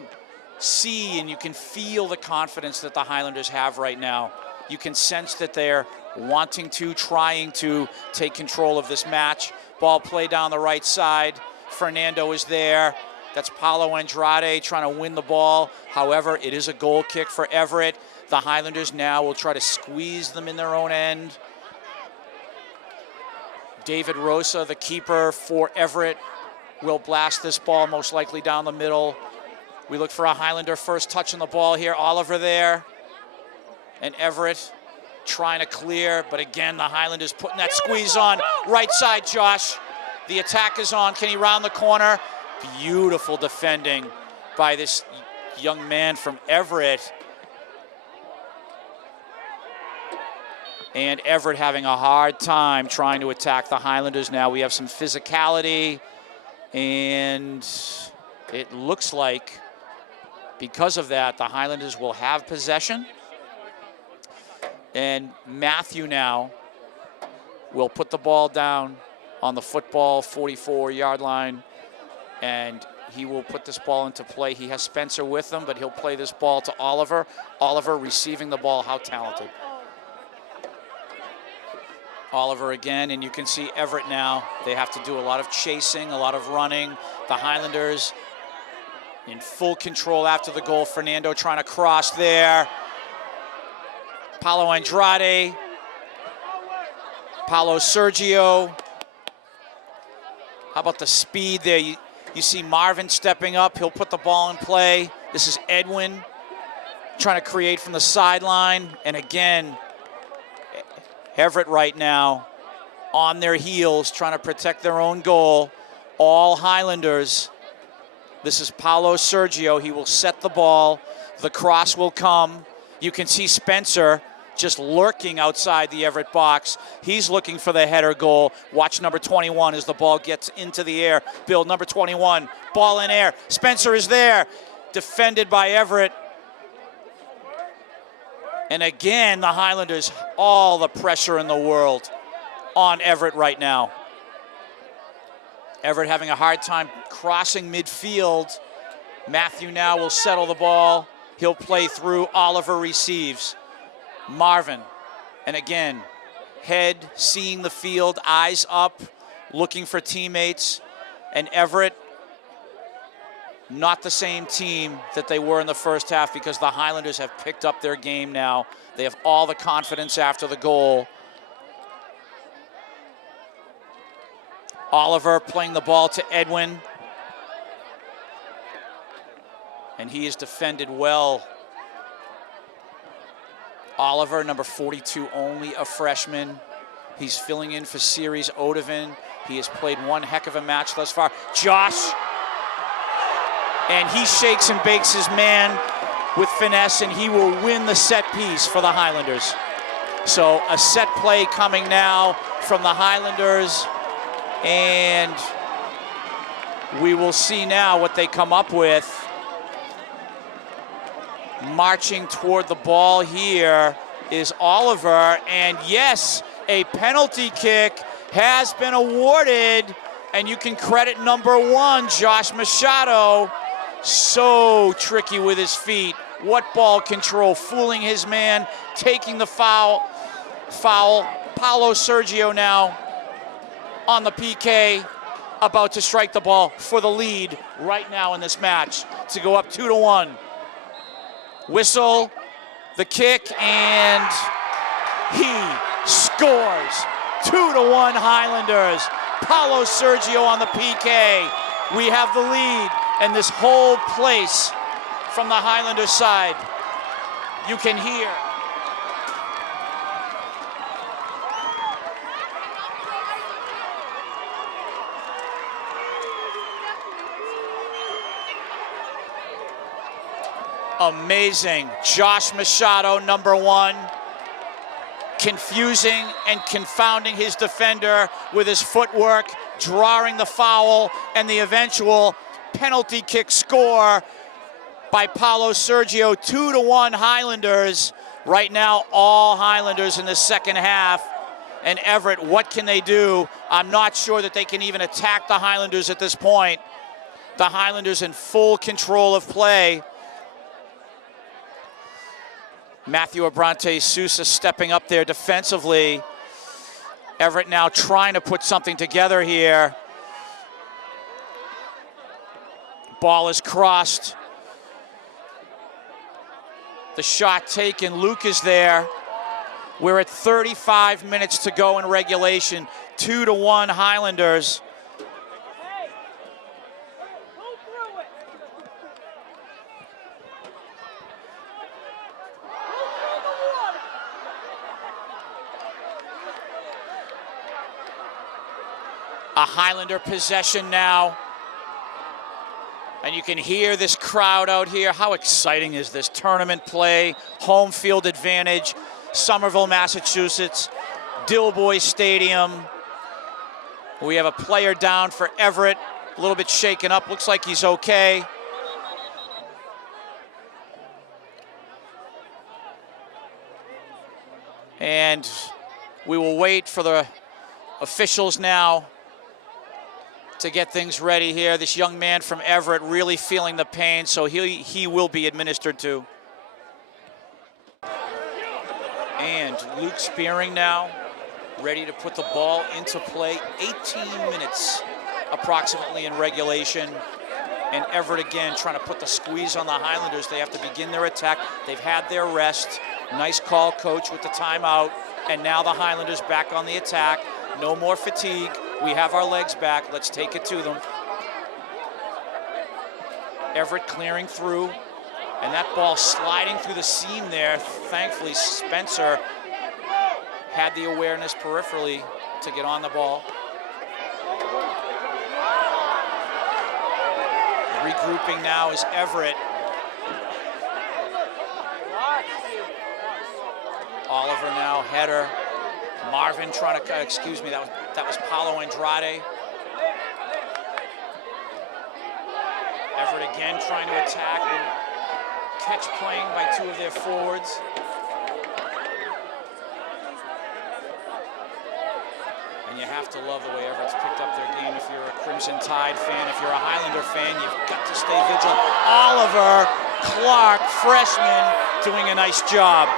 see and you can feel the confidence that the Highlanders have right now. You can sense that they're wanting to, trying to take control of this match. Ball play down the right side. Fernando is there. That's Paulo Andrade trying to win the ball. However, it is a goal kick for Everett. The Highlanders now will try to squeeze them in their own end. David Rosa, the keeper for Everett, will blast this ball most likely down the middle. We look for a Highlander first touch on the ball here. Oliver there. And Everett trying to clear, but again, the Highlanders putting that squeeze on. Right side, Josh. The attack is on. Can he round the corner? Beautiful defending by this young man from Everett. And Everett having a hard time trying to attack the Highlanders now. We have some physicality, and it looks like because of that, the Highlanders will have possession. And Matthew now will put the ball down on the football 44-yard line, and he will put this ball into play. He has Spencer with him, but he'll play this ball to Oliver. Oliver receiving the ball. How talented. Oliver again, and you can see Everett now. They have to do a lot of chasing, a lot of running. The Highlanders in full control after the goal. Fernando trying to cross there. Paulo Andrade. Paulo Sergio. How about the speed there? You see Marvin stepping up. He'll put the ball in play. This is Edwin trying to create from the sideline. And again, Everett right now on their heels trying to protect their own goal. All Highlanders. This is Paulo Sergio. He will set the ball. The cross will come. You can see Spencer just lurking outside the Everett box. He's looking for the header goal. Watch number 21 as the ball gets into the air. Bill, number 21, ball in air. Spencer is there, defended by Everett. And again, the Highlanders, all the pressure in the world on Everett right now. Everett having a hard time crossing midfield. Matthew now will settle the ball. He'll play through. Oliver receives. Marvin, and again, head seeing the field, eyes up, looking for teammates. And Everett, not the same team that they were in the first half, because the Highlanders have picked up their game now. They have all the confidence after the goal. Oliver playing the ball to Edwin. And he is defended well. Oliver, number 42, only a freshman. He's filling in for Series Odovan. He has played one heck of a match thus far. Josh, and he shakes and bakes his man with finesse, and he will win the set piece for the Highlanders. So a set play coming now from the Highlanders, and we will see now what they come up with. Marching toward the ball here is Oliver, and yes, a penalty kick has been awarded, and you can credit number 1, Josh Machado. So tricky with his feet. What ball control, fooling his man, taking the foul. Paulo Sergio now on the PK, about to strike the ball for the lead right now in this match to go up 2-1. Whistle, the kick, and he scores. 2-1 Highlanders. Paulo Sergio on the PK. We have the lead, and this whole place from the Highlanders side, you can hear. Amazing. Josh Machado, number 1. Confusing and confounding his defender with his footwork, drawing the foul, and the eventual penalty kick score by Paulo Sergio. 2-1 Highlanders. Right now, all Highlanders in the second half. And Everett, what can they do? I'm not sure that they can even attack the Highlanders at this point. The Highlanders in full control of play. Matthew Abrante Sousa stepping up there defensively. Everett now trying to put something together here. Ball is crossed. The shot taken. Luke is there. We're at 35 minutes to go in regulation. 2-1 Highlanders. A Highlander possession now. And you can hear this crowd out here. How exciting is this tournament play? Home field advantage. Somerville, Massachusetts. Dilboy Stadium. We have a player down for Everett. A little bit shaken up. Looks like he's okay. And we will wait for the officials now to get things ready here. This young man from Everett really feeling the pain, so he will be administered to. And Luke Spearing now, ready to put the ball into play. 18 minutes approximately in regulation. And Everett again trying to put the squeeze on the Highlanders. They have to begin their attack. They've had their rest. Nice call, coach, with the timeout. And now the Highlanders back on the attack. No more fatigue. We have our legs back. Let's take it to them. Everett clearing through. And that ball sliding through the seam there. Thankfully, Spencer had the awareness peripherally to get on the ball. Regrouping now is Everett. Oliver now, header. Marvin trying to, excuse me, that was Paulo Andrade. Everett again trying to attack and catch playing by two of their forwards. And you have to love the way Everett's picked up their game. If you're a Crimson Tide fan, if you're a Highlander fan, you've got to stay vigilant. Oliver Clark, freshman, doing a nice job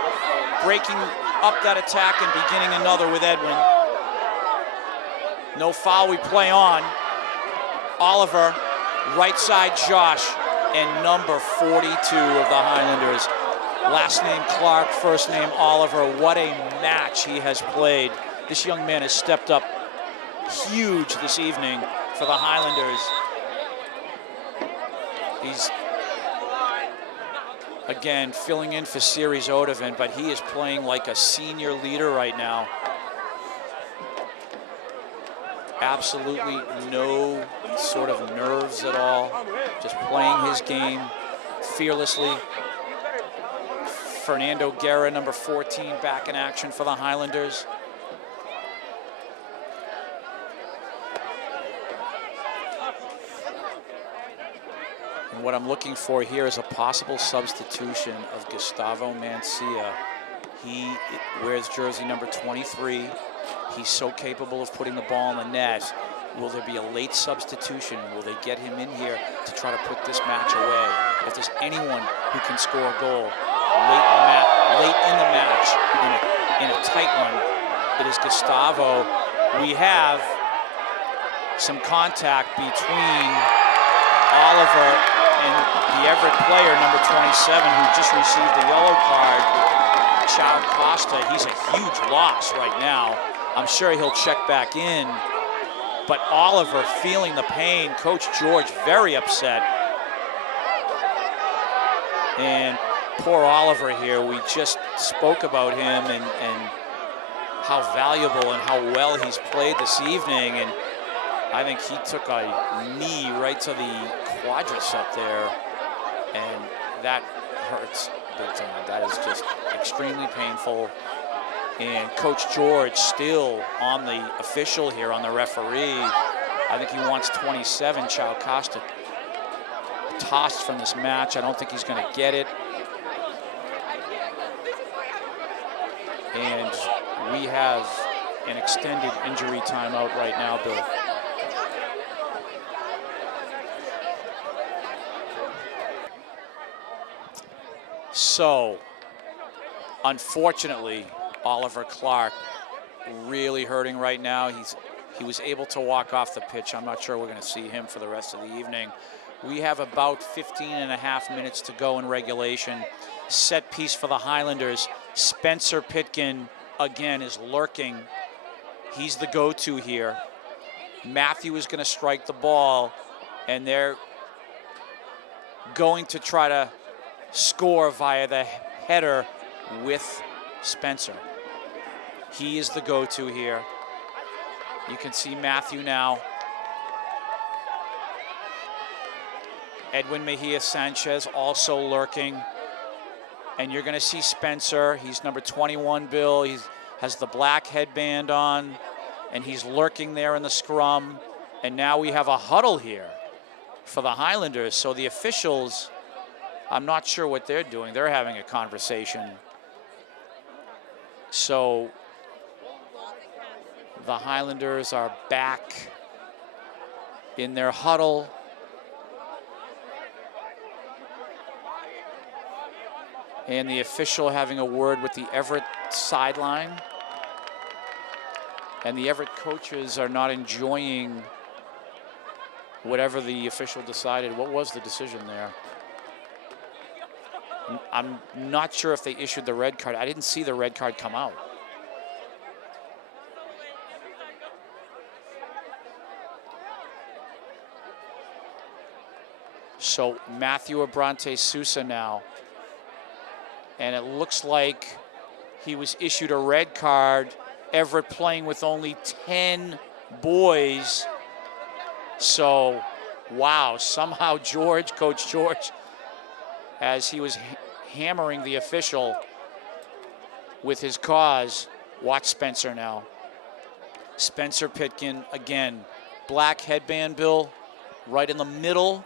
breaking up that attack and beginning another with Edwin. No foul, we play on. Oliver, right side Josh, and number 42 of the Highlanders. Last name Clark, first name Oliver. What a match he has played. This young man has stepped up huge this evening for the Highlanders. He's, again, filling in for Series Odovan, but he is playing like a senior leader right now. Absolutely no sort of nerves at all. Just playing his game fearlessly. Fernando Guerra, number 14, back in action for the Highlanders. And what I'm looking for here is a possible substitution of Gustavo Mancia. He wears jersey number 23. He's so capable of putting the ball in the net. Will there be a late substitution? Will they get him in here to try to put this match away? If there's anyone who can score a goal late in the match, in a tight one, it is Gustavo. We have some contact between Oliver and the Everett player, number 27, who just received a yellow card, Chow Costa. He's a huge loss right now. I'm sure he'll check back in. But Oliver feeling the pain. Coach George very upset. And poor Oliver here, we just spoke about him and how valuable and how well he's played this evening. And I think he took a knee right to the quadricep there, and that hurts big time. That is just extremely painful. And Coach George still on the official here, on the referee. I think he wants 27, Chow Costa, tossed from this match. I don't think he's going to get it. And we have an extended injury timeout right now, Bill. So, unfortunately, Oliver Clark really hurting right now. He was able to walk off the pitch. I'm not sure we're going to see him for the rest of the evening. We have about 15.5 minutes to go in regulation. Set piece for the Highlanders. Spencer Pitkin, again, is lurking. He's the go-to here. Matthew is going to strike the ball, and they're going to try to score via the header with Spencer. He is the go-to here. You can see Matthew now. Edwin Mejia Sanchez also lurking. And you're going to see Spencer. He's number 21, Bill. He has the black headband on, and he's lurking there in the scrum. And now we have a huddle here for the Highlanders. So the officials, I'm not sure what they're doing. They're having a conversation. So the Highlanders are back in their huddle. And the official having a word with the Everett sideline. And the Everett coaches are not enjoying whatever the official decided. What was the decision there? I'm not sure if they issued the red card. I didn't see the red card come out. So Matthew Abrante Sousa now. And it looks like he was issued a red card. Everett playing with only 10 boys. So, wow, somehow Coach George, as he was hammering the official with his cause. Watch Spencer now. Spencer Pitkin, again, black headband, Bill, right in the middle.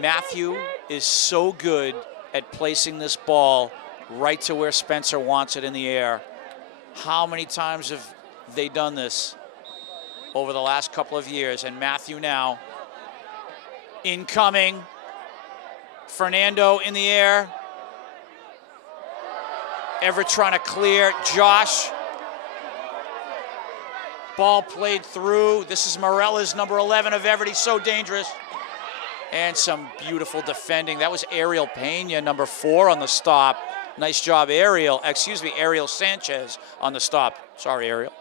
Matthew is so good at placing this ball right to where Spencer wants it in the air. How many times have they done this over the last couple of years? And Matthew now, incoming. Fernando in the air. Everett trying to clear. Josh. Ball played through. This is Morella's number 11 of Everett. He's so dangerous. And some beautiful defending. That was Ariel Pena, number 4 on the stop. Nice job, Ariel. Excuse me, Ariel Sanchez on the stop. Sorry, Ariel.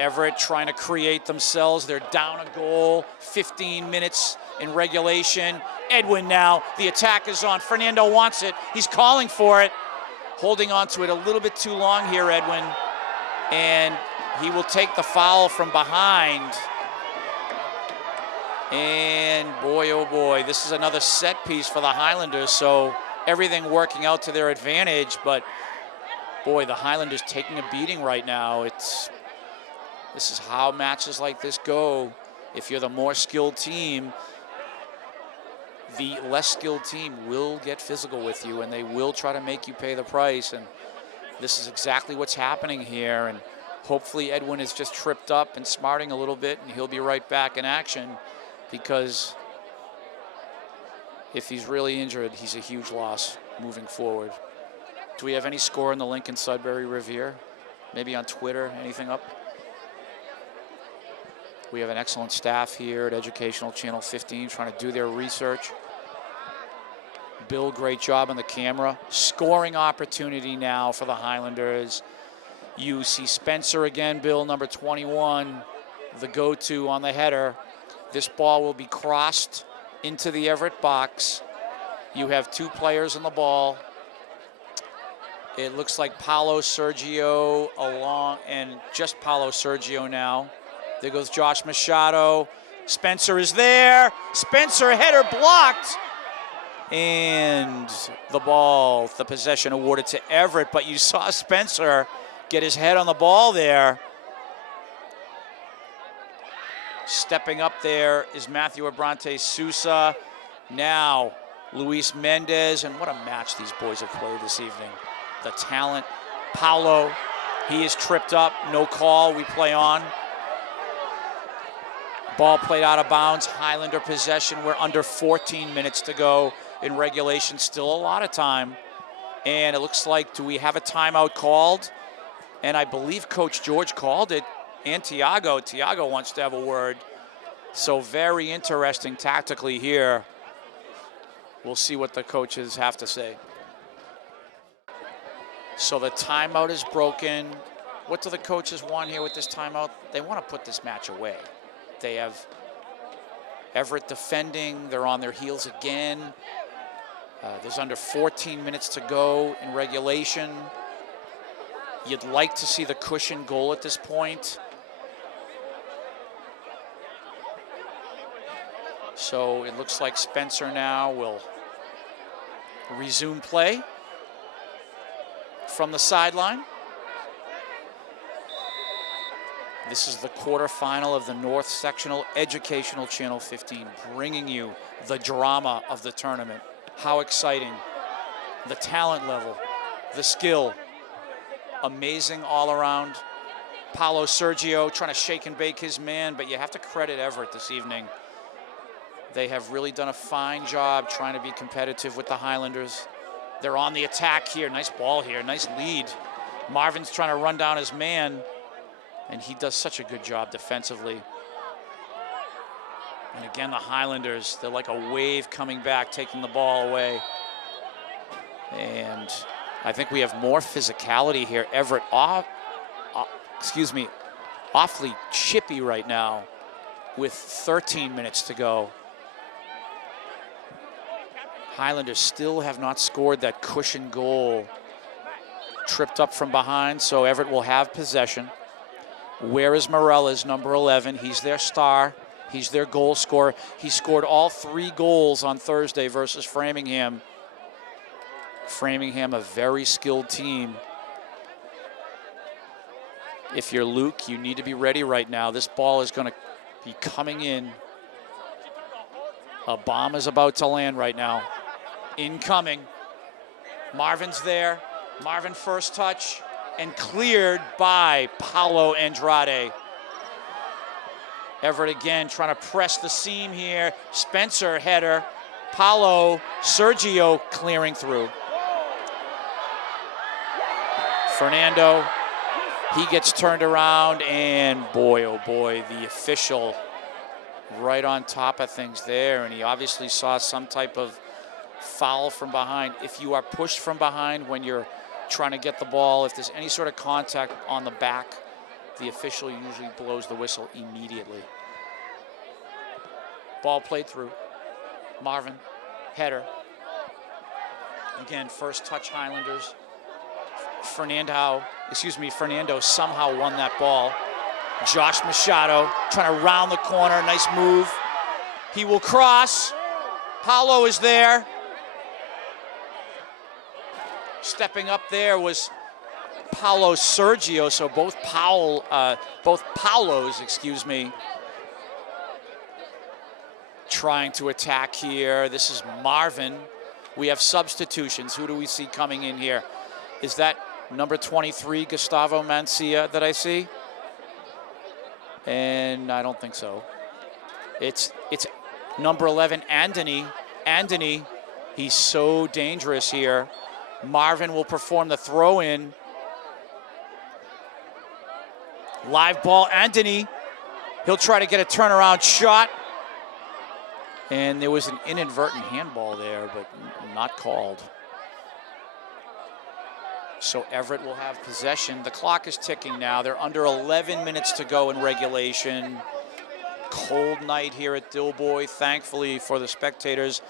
Everett trying to create themselves. They're down a goal. 15 minutes in regulation. Edwin now. The attack is on. Fernando wants it. He's calling for it. Holding on to it a little bit too long here, Edwin. And he will take the foul from behind. And boy, oh boy, this is another set piece for the Highlanders. So everything working out to their advantage. But boy, the Highlanders taking a beating right now. This is how matches like this go. If you're the more skilled team, the less skilled team will get physical with you, and they will try to make you pay the price. And this is exactly what's happening here. And hopefully Edwin is just tripped up and smarting a little bit, and he'll be right back in action, because if he's really injured, he's a huge loss moving forward. Do we have any score in the Lincoln-Sudbury Revere? Maybe on Twitter, anything up? We have an excellent staff here at Educational Channel 15 trying to do their research. Bill, great job on the camera. Scoring opportunity now for the Highlanders. You see Spencer again, Bill, number 21, the go-to on the header. This ball will be crossed into the Everett box. You have 2 players on the ball. It looks like Paolo Sergio along, and just Paolo Sergio now. There goes Josh Machado. Spencer is there. Spencer, header blocked. And the ball, the possession awarded to Everett, but you saw Spencer get his head on the ball there. Stepping up there is Matthew Abrante Sousa. Now, Luis Mendez, and what a match these boys have played this evening. The talent. Paulo, he is tripped up, no call, we play on. Ball played out of bounds, Highlander possession. We're under 14 minutes to go in regulation, still a lot of time. And it looks like, do we have a timeout called? And I believe Coach George called it, and Tiago wants to have a word. So very interesting tactically here. We'll see what the coaches have to say. So the timeout is broken. What do the coaches want here with this timeout? They want to put this match away. They have Everett defending. They're on their heels again. There's under 14 minutes to go in regulation. You'd like to see the cushion goal at this point. So it looks like Spencer now will resume play from the sideline. This is the quarterfinal of the North Sectional Educational Channel 15, bringing you the drama of the tournament. How exciting. The talent level, the skill, amazing all around. Paolo Sergio trying to shake and bake his man, but you have to credit Everett this evening. They have really done a fine job trying to be competitive with the Highlanders. They're on the attack here. Nice ball here, nice lead. Marvin's trying to run down his man, and he does such a good job defensively. And again, the Highlanders, they're like a wave coming back, taking the ball away. And I think we have more physicality here. Everett awfully chippy right now with 13 minutes to go. Highlanders still have not scored that cushion goal. Tripped up from behind, so Everett will have possession. Where is Morella's number 11? He's their star. He's their goal scorer. He scored all 3 goals on Thursday versus Framingham. Framingham, a very skilled team. If you're Luke, you need to be ready right now. This ball is going to be coming in. A bomb is about to land right now. Incoming. Marvin's there. Marvin first touch and cleared by Paulo Andrade. Everett again trying to press the seam here. Spencer header. Paulo Sergio clearing through. Fernando, he gets turned around, and boy, oh boy, the official right on top of things there, and he obviously saw some type of foul from behind. If you are pushed from behind when you're trying to get the ball, if there's any sort of contact on the back, the official usually blows the whistle immediately. Ball played through. Marvin, header. Again, first touch Highlanders. Fernando somehow won that ball. Josh Machado trying to round the corner, nice move. He will cross. Paulo is there. Stepping up there was Paulo Sergio, so both Paulos, trying to attack here. This is Marvin. We have substitutions. Who do we see coming in here? Is that number 23, Gustavo Mancia, that I see? And I don't think so. It's number 11, Andony. Andony, he's so dangerous here. Marvin will perform the throw-in. Live ball, Andony. He'll try to get a turnaround shot. And there was an inadvertent handball there, but not called. So Everett will have possession. The clock is ticking now. They're under 11 minutes to go in regulation. Cold night here at Dilboy. Thankfully for the spectators,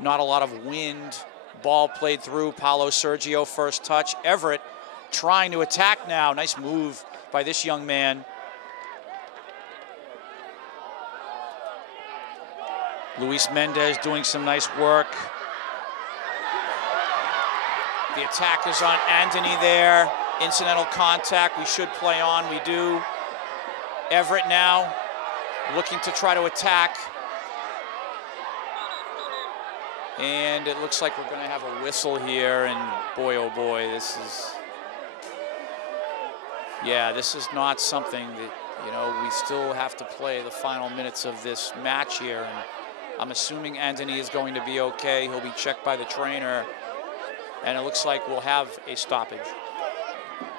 not a lot of wind. Ball played through. Paulo Sergio first touch. Everett trying to attack now. Nice move by this young man. Luis Mendez doing some nice work. The attack is on Anthony there. Incidental contact. We should play on. We do. Everett now looking to try to attack. And it looks like we're going to have a whistle here. And boy, oh boy, this is not something that, you know, we still have to play the final minutes of this match here. And I'm assuming Anthony is going to be okay. He'll be checked by the trainer. And it looks like we'll have a stoppage.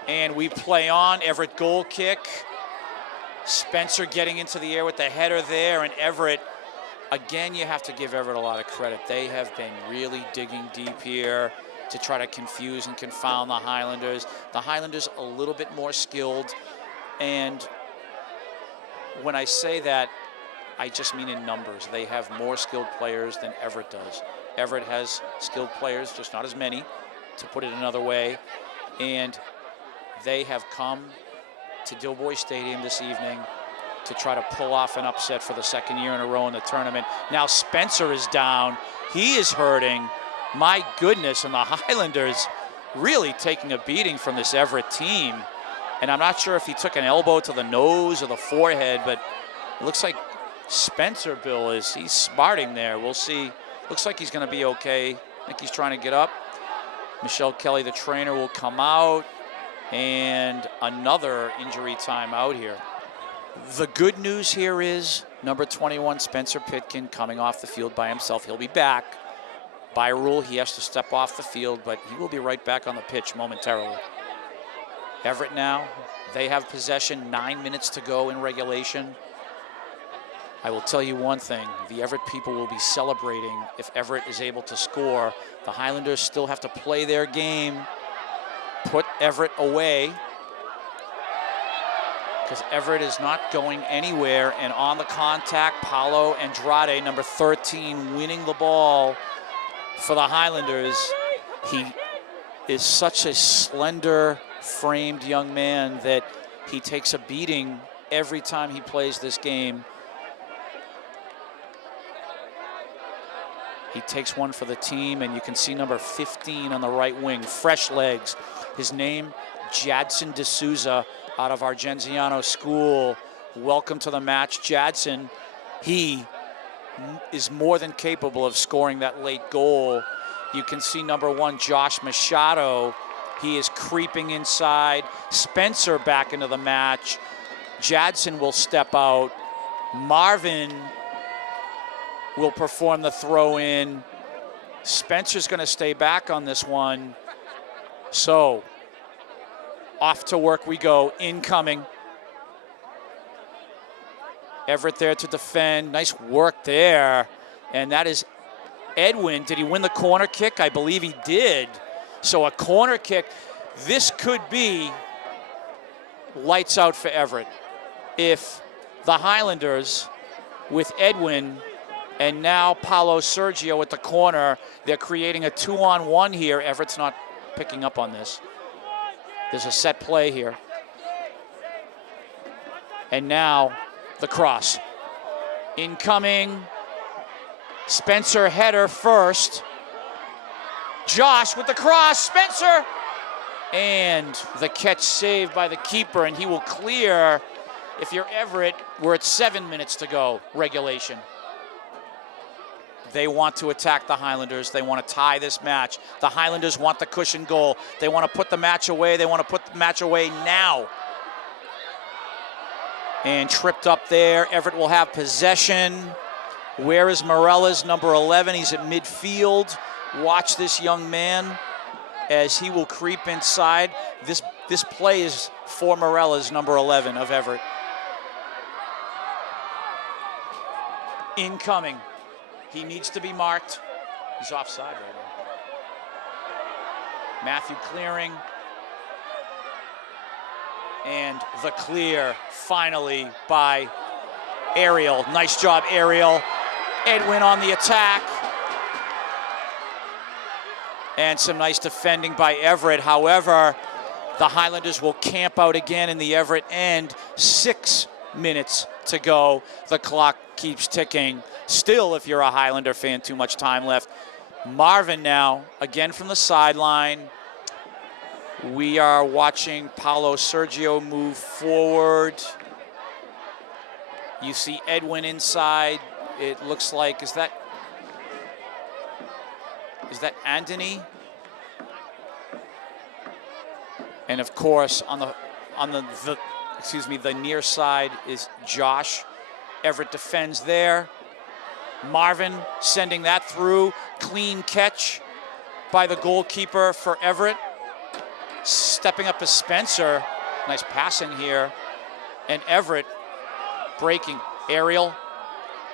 And we play on. Everett goal kick. Spencer getting into the air with the header there. And Everett, again, you have to give Everett a lot of credit. They have been really digging deep here to try to confuse and confound the Highlanders. The Highlanders a little bit more skilled. And when I say that, I just mean in numbers. They have more skilled players than Everett does. Everett has skilled players, just not as many, to put it another way. And they have come to Dilboy Stadium this evening to try to pull off an upset for the second year in a row in the tournament. Now Spencer is down. He is hurting. My goodness, and the Highlanders really taking a beating from this Everett team. And I'm not sure if he took an elbow to the nose or the forehead, but it looks like Spencer, Bill, he's smarting there. We'll see. Looks like he's going to be okay. I think he's trying to get up. Michelle Kelly, the trainer, will come out. And another injury time out here. The good news here is number 21, Spencer Pitkin, coming off the field by himself. He'll be back. By rule, he has to step off the field, but he will be right back on the pitch momentarily. Everett now, they have possession, 9 minutes to go in regulation. I will tell you one thing, the Everett people will be celebrating if Everett is able to score. The Highlanders still have to play their game, put Everett away, because Everett is not going anywhere. And on the contact, Paulo Andrade, number 13, winning the ball for the Highlanders. He is such a slender-framed young man that he takes a beating every time he plays this game. He takes one for the team, and you can see number 15 on the right wing, fresh legs. His name, Jadson D'Souza, out of Argenziano School. Welcome to the match, Jadson. He is more than capable of scoring that late goal. You can see number 1, Josh Machado. He is creeping inside. Spencer back into the match. Jadson will step out. Marvin will perform the throw in. Spencer's going to stay back on this one. So off to work we go. Incoming. Everett there to defend. Nice work there. And that is Edwin. Did he win the corner kick? I believe he did. So a corner kick. This could be lights out for Everett. If the Highlanders with Edwin and now Paulo Sergio at the corner, they're creating a 2-on-1 here. Everett's not picking up on this. There's a set play here. And now the cross. Incoming. Spencer header first. Josh with the cross. Spencer. And the catch saved by the keeper, and he will clear. If you're Everett, we're at 7 minutes to go, regulation. They want to attack the Highlanders. They want to tie this match. The Highlanders want the cushion goal. They want to put the match away. They want to put the match away now. And tripped up there. Everett will have possession. Where is Morella's number 11? He's at midfield. Watch this young man as he will creep inside. This play is for Morella's number 11 of Everett. Incoming. He needs to be marked. He's offside right now. Matthew clearing. And the clear finally by Ariel. Nice job, Ariel. Edwin on the attack. And some nice defending by Everett. However, the Highlanders will camp out again in the Everett end. 6 minutes to go. The clock keeps ticking. Still, if you're a Highlander fan, too much time left. Marvin now, again from the sideline. We are watching Paulo Sergio move forward. You see Edwin inside. It looks like, is that Anthony? And of course, on the near side is Josh. Everett defends there. Marvin sending that through. Clean catch by the goalkeeper for Everett. Stepping up as Spencer. Nice passing here. And Everett breaking. Ariel,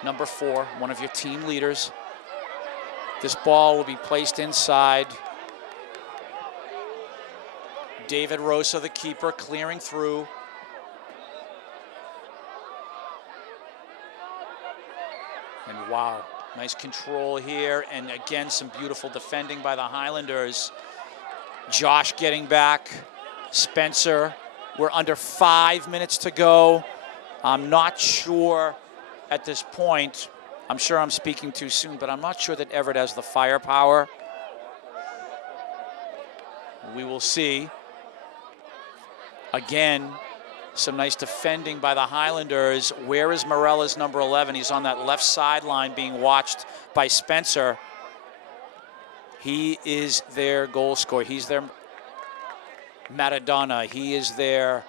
number 4, one of your team leaders. This ball will be placed inside. David Rosa, the keeper, clearing through. And wow, nice control here. And again, some beautiful defending by the Highlanders. Josh getting back. Spencer, we're under 5 minutes to go. I'm not sure at this point, I'm sure I'm speaking too soon, but I'm not sure that Everett has the firepower. We will see. Again, some nice defending by the Highlanders. Where is Morella's number 11? He's on that left sideline being watched by Spencer. He is their goal scorer. He's their Maradona. He is their...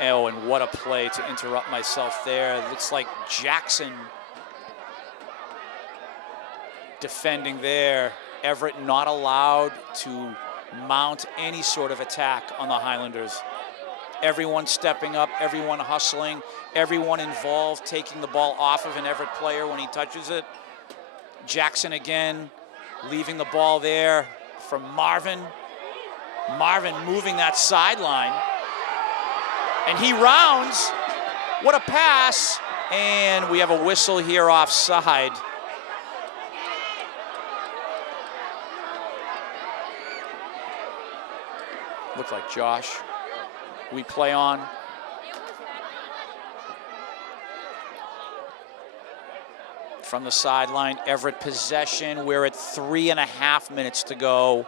Oh, and what a play to interrupt myself there. It looks like Jackson defending there. Everett not allowed to mount any sort of attack on the Highlanders. Everyone stepping up, everyone hustling, everyone involved, taking the ball off of an Everett player when he touches it. Jackson again, leaving the ball there from Marvin. Marvin moving that sideline. And he rounds. What a pass. And we have a whistle here offside. Looks like Josh. We play on. From the sideline, Everett possession. We're at 3.5 minutes to go.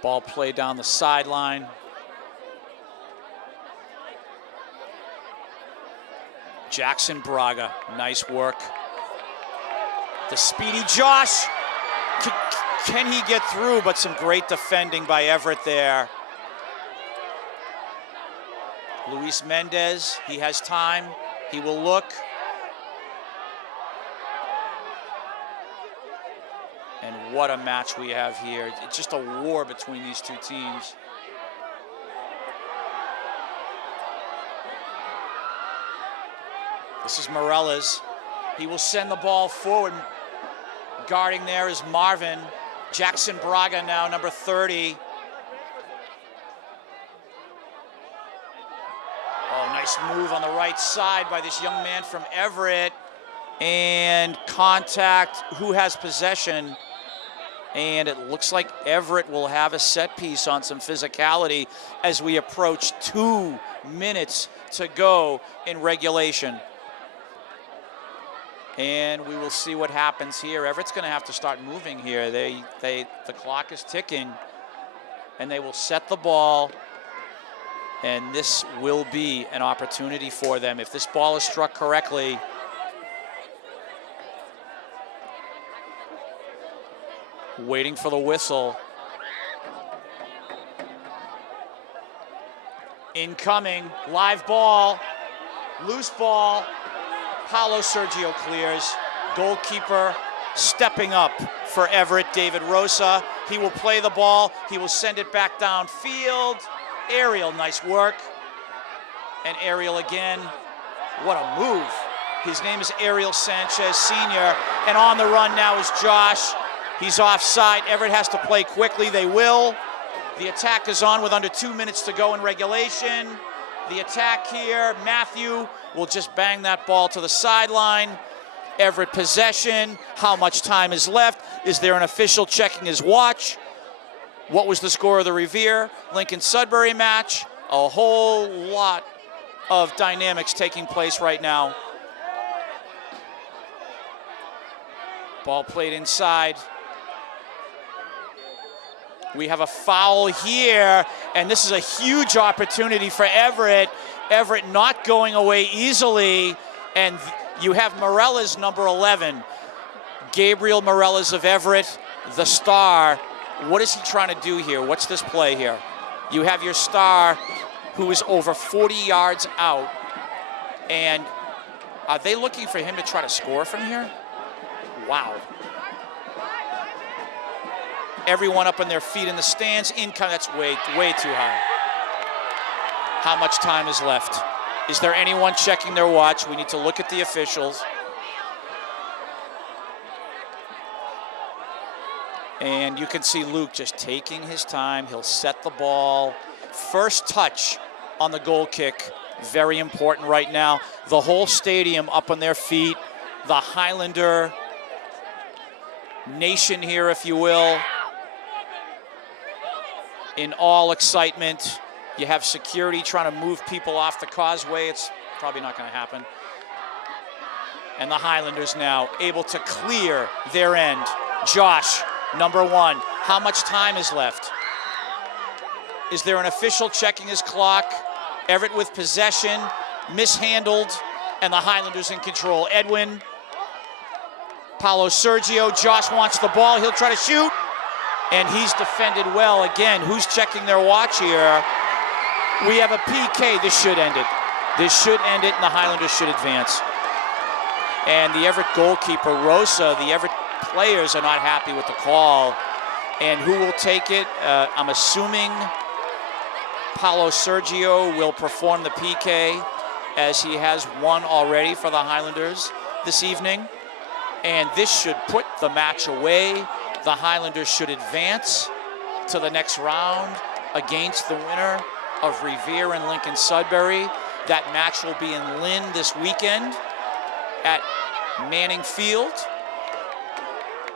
Ball play down the sideline. Jackson Braga, nice work. The speedy Josh. Can he get through? But some great defending by Everett there. Luis Mendez, he has time. He will look. And what a match we have here. It's just a war between these two teams. This is Morella's. He will send the ball forward. Guarding there is Marvin. Jackson Braga now, number 30. Oh, nice move on the right side by this young man from Everett. And contact, who has possession? And it looks like Everett will have a set piece on some physicality as we approach 2 minutes to go in regulation. And we will see what happens here. Everett's going to have to start moving here. The clock is ticking, and they will set the ball. And this will be an opportunity for them. If this ball is struck correctly, waiting for the whistle. Incoming, live ball, loose ball. Paulo Sergio clears. Goalkeeper stepping up for Everett, David Rosa. He will play the ball. He will send it back downfield. Aerial, nice work. And Ariel again. What a move. His name is Ariel Sanchez Sr. And on the run now is Josh. He's offside. Everett has to play quickly. They will. The attack is on with under 2 minutes to go in regulation. The attack here, Matthew will just bang that ball to the sideline. Everett possession. How much time is left? Is there an official checking his watch? What was the score of the Revere Lincoln-Sudbury match? A whole lot of dynamics taking place right now. Ball played inside. We have a foul here, and this is a huge opportunity for Everett. Everett not going away easily, and you have Morellas, number 11. Gabriel Morellas of Everett, the star. What is he trying to do here? What's this play here? You have your star who is over 40 yards out, and are they looking for him to try to score from here? Wow. Everyone up on their feet in the stands. Income, that's way too high. How much time is left? Is there anyone checking their watch? We need to look at the officials. And you can see Luke just taking his time. He'll set the ball. First touch on the goal kick. Very important right now. The whole stadium up on their feet. The Highlander nation here, if you will, in all excitement. You have security trying to move people off the causeway. It's probably not going to happen. And the Highlanders now able to clear their end. Josh, number 1. How much time is left? Is there an official checking his clock? Everett with possession, mishandled, and the Highlanders in control. Edwin, Paulo Sergio, Josh wants the ball. He'll try to shoot, and he's defended well. Again, who's checking their watch here? We have a PK. This should end it. This should end it, and the Highlanders should advance. And the Everett goalkeeper, Rosa, the Everett players are not happy with the call. And who will take it? I'm assuming Paulo Sergio will perform the PK, as he has one already for the Highlanders this evening. And this should put the match away. The Highlanders should advance to the next round against the winner of Revere and Lincoln-Sudbury. That match will be in Lynn this weekend at Manning Field.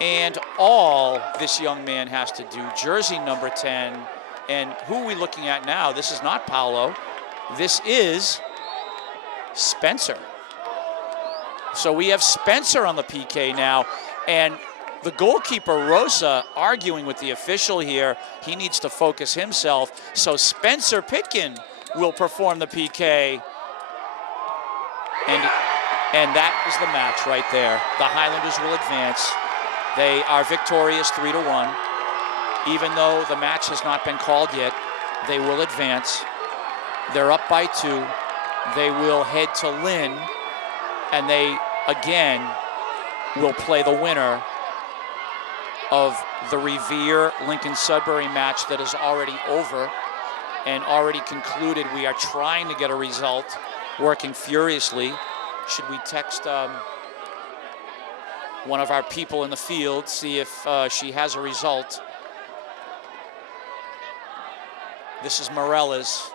And all this young man has to do, jersey number 10, and who are we looking at now? This is not Paulo. This is Spencer. So we have Spencer on the PK now, and the goalkeeper, Rosa, arguing with the official here. He needs to focus himself. So Spencer Pitkin will perform the PK. And that is the match right there. The Highlanders will advance. They are victorious 3-1. Even though the match has not been called yet, they will advance. They're up by 2. They will head to Lynn, and they, again, will play the winner of the Revere Lincoln-Sudbury match that is already over and already concluded. We are trying to get a result, working furiously. Should we text one of our people in the field, see if she has a result? This is Morellas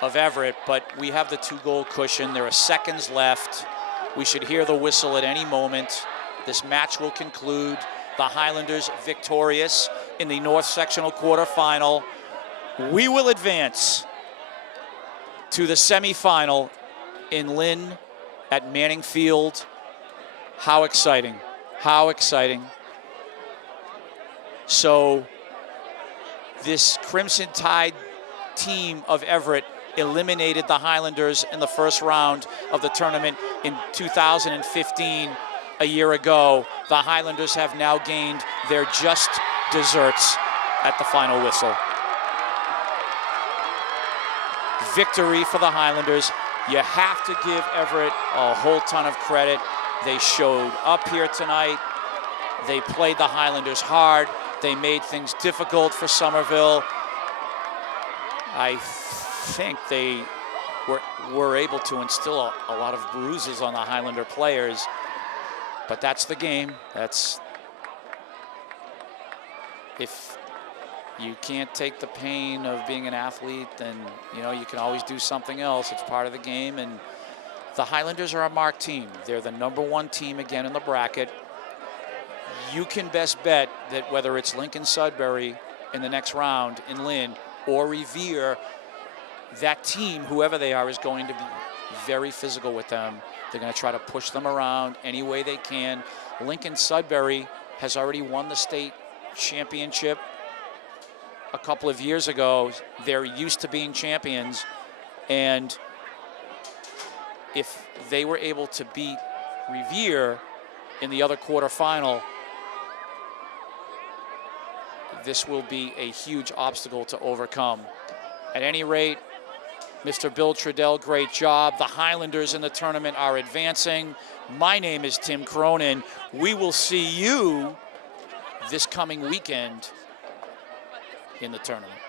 of Everett, but we have the 2-goal cushion. There are seconds left. We should hear the whistle at any moment. This match will conclude. The Highlanders victorious in the North Sectional quarterfinal. We will advance to the semifinal in Lynn at Manning Field. How exciting, how exciting. So this Crimson Tide team of Everett eliminated the Highlanders in the first round of the tournament in 2015, a year ago. The Highlanders have now gained their just desserts at the final whistle. Victory for the Highlanders. You have to give Everett a whole ton of credit. They showed up here tonight. They played the Highlanders hard. they made things difficult for Somerville. I think they were able to instill a lot of bruises on the Highlander players, but that's the game. That's, if you can't take the pain of being an athlete, then you know you can always do something else. It's part of the game, and the Highlanders are a marked team. They're the #1 team again in the bracket. You can best bet that whether it's Lincoln-Sudbury in the next round in Lynn or Revere, that team, whoever they are, is going to be very physical with them. They're going to try to push them around any way they can. Lincoln-Sudbury has already won the state championship a couple of years ago. They're used to being champions, and if they were able to beat Revere in the other quarterfinal, this will be a huge obstacle to overcome. At any rate, Mr. Bill Trudell, great job. The Highlanders in the tournament are advancing. My name is Tim Cronin. We will see you this coming weekend in the tournament.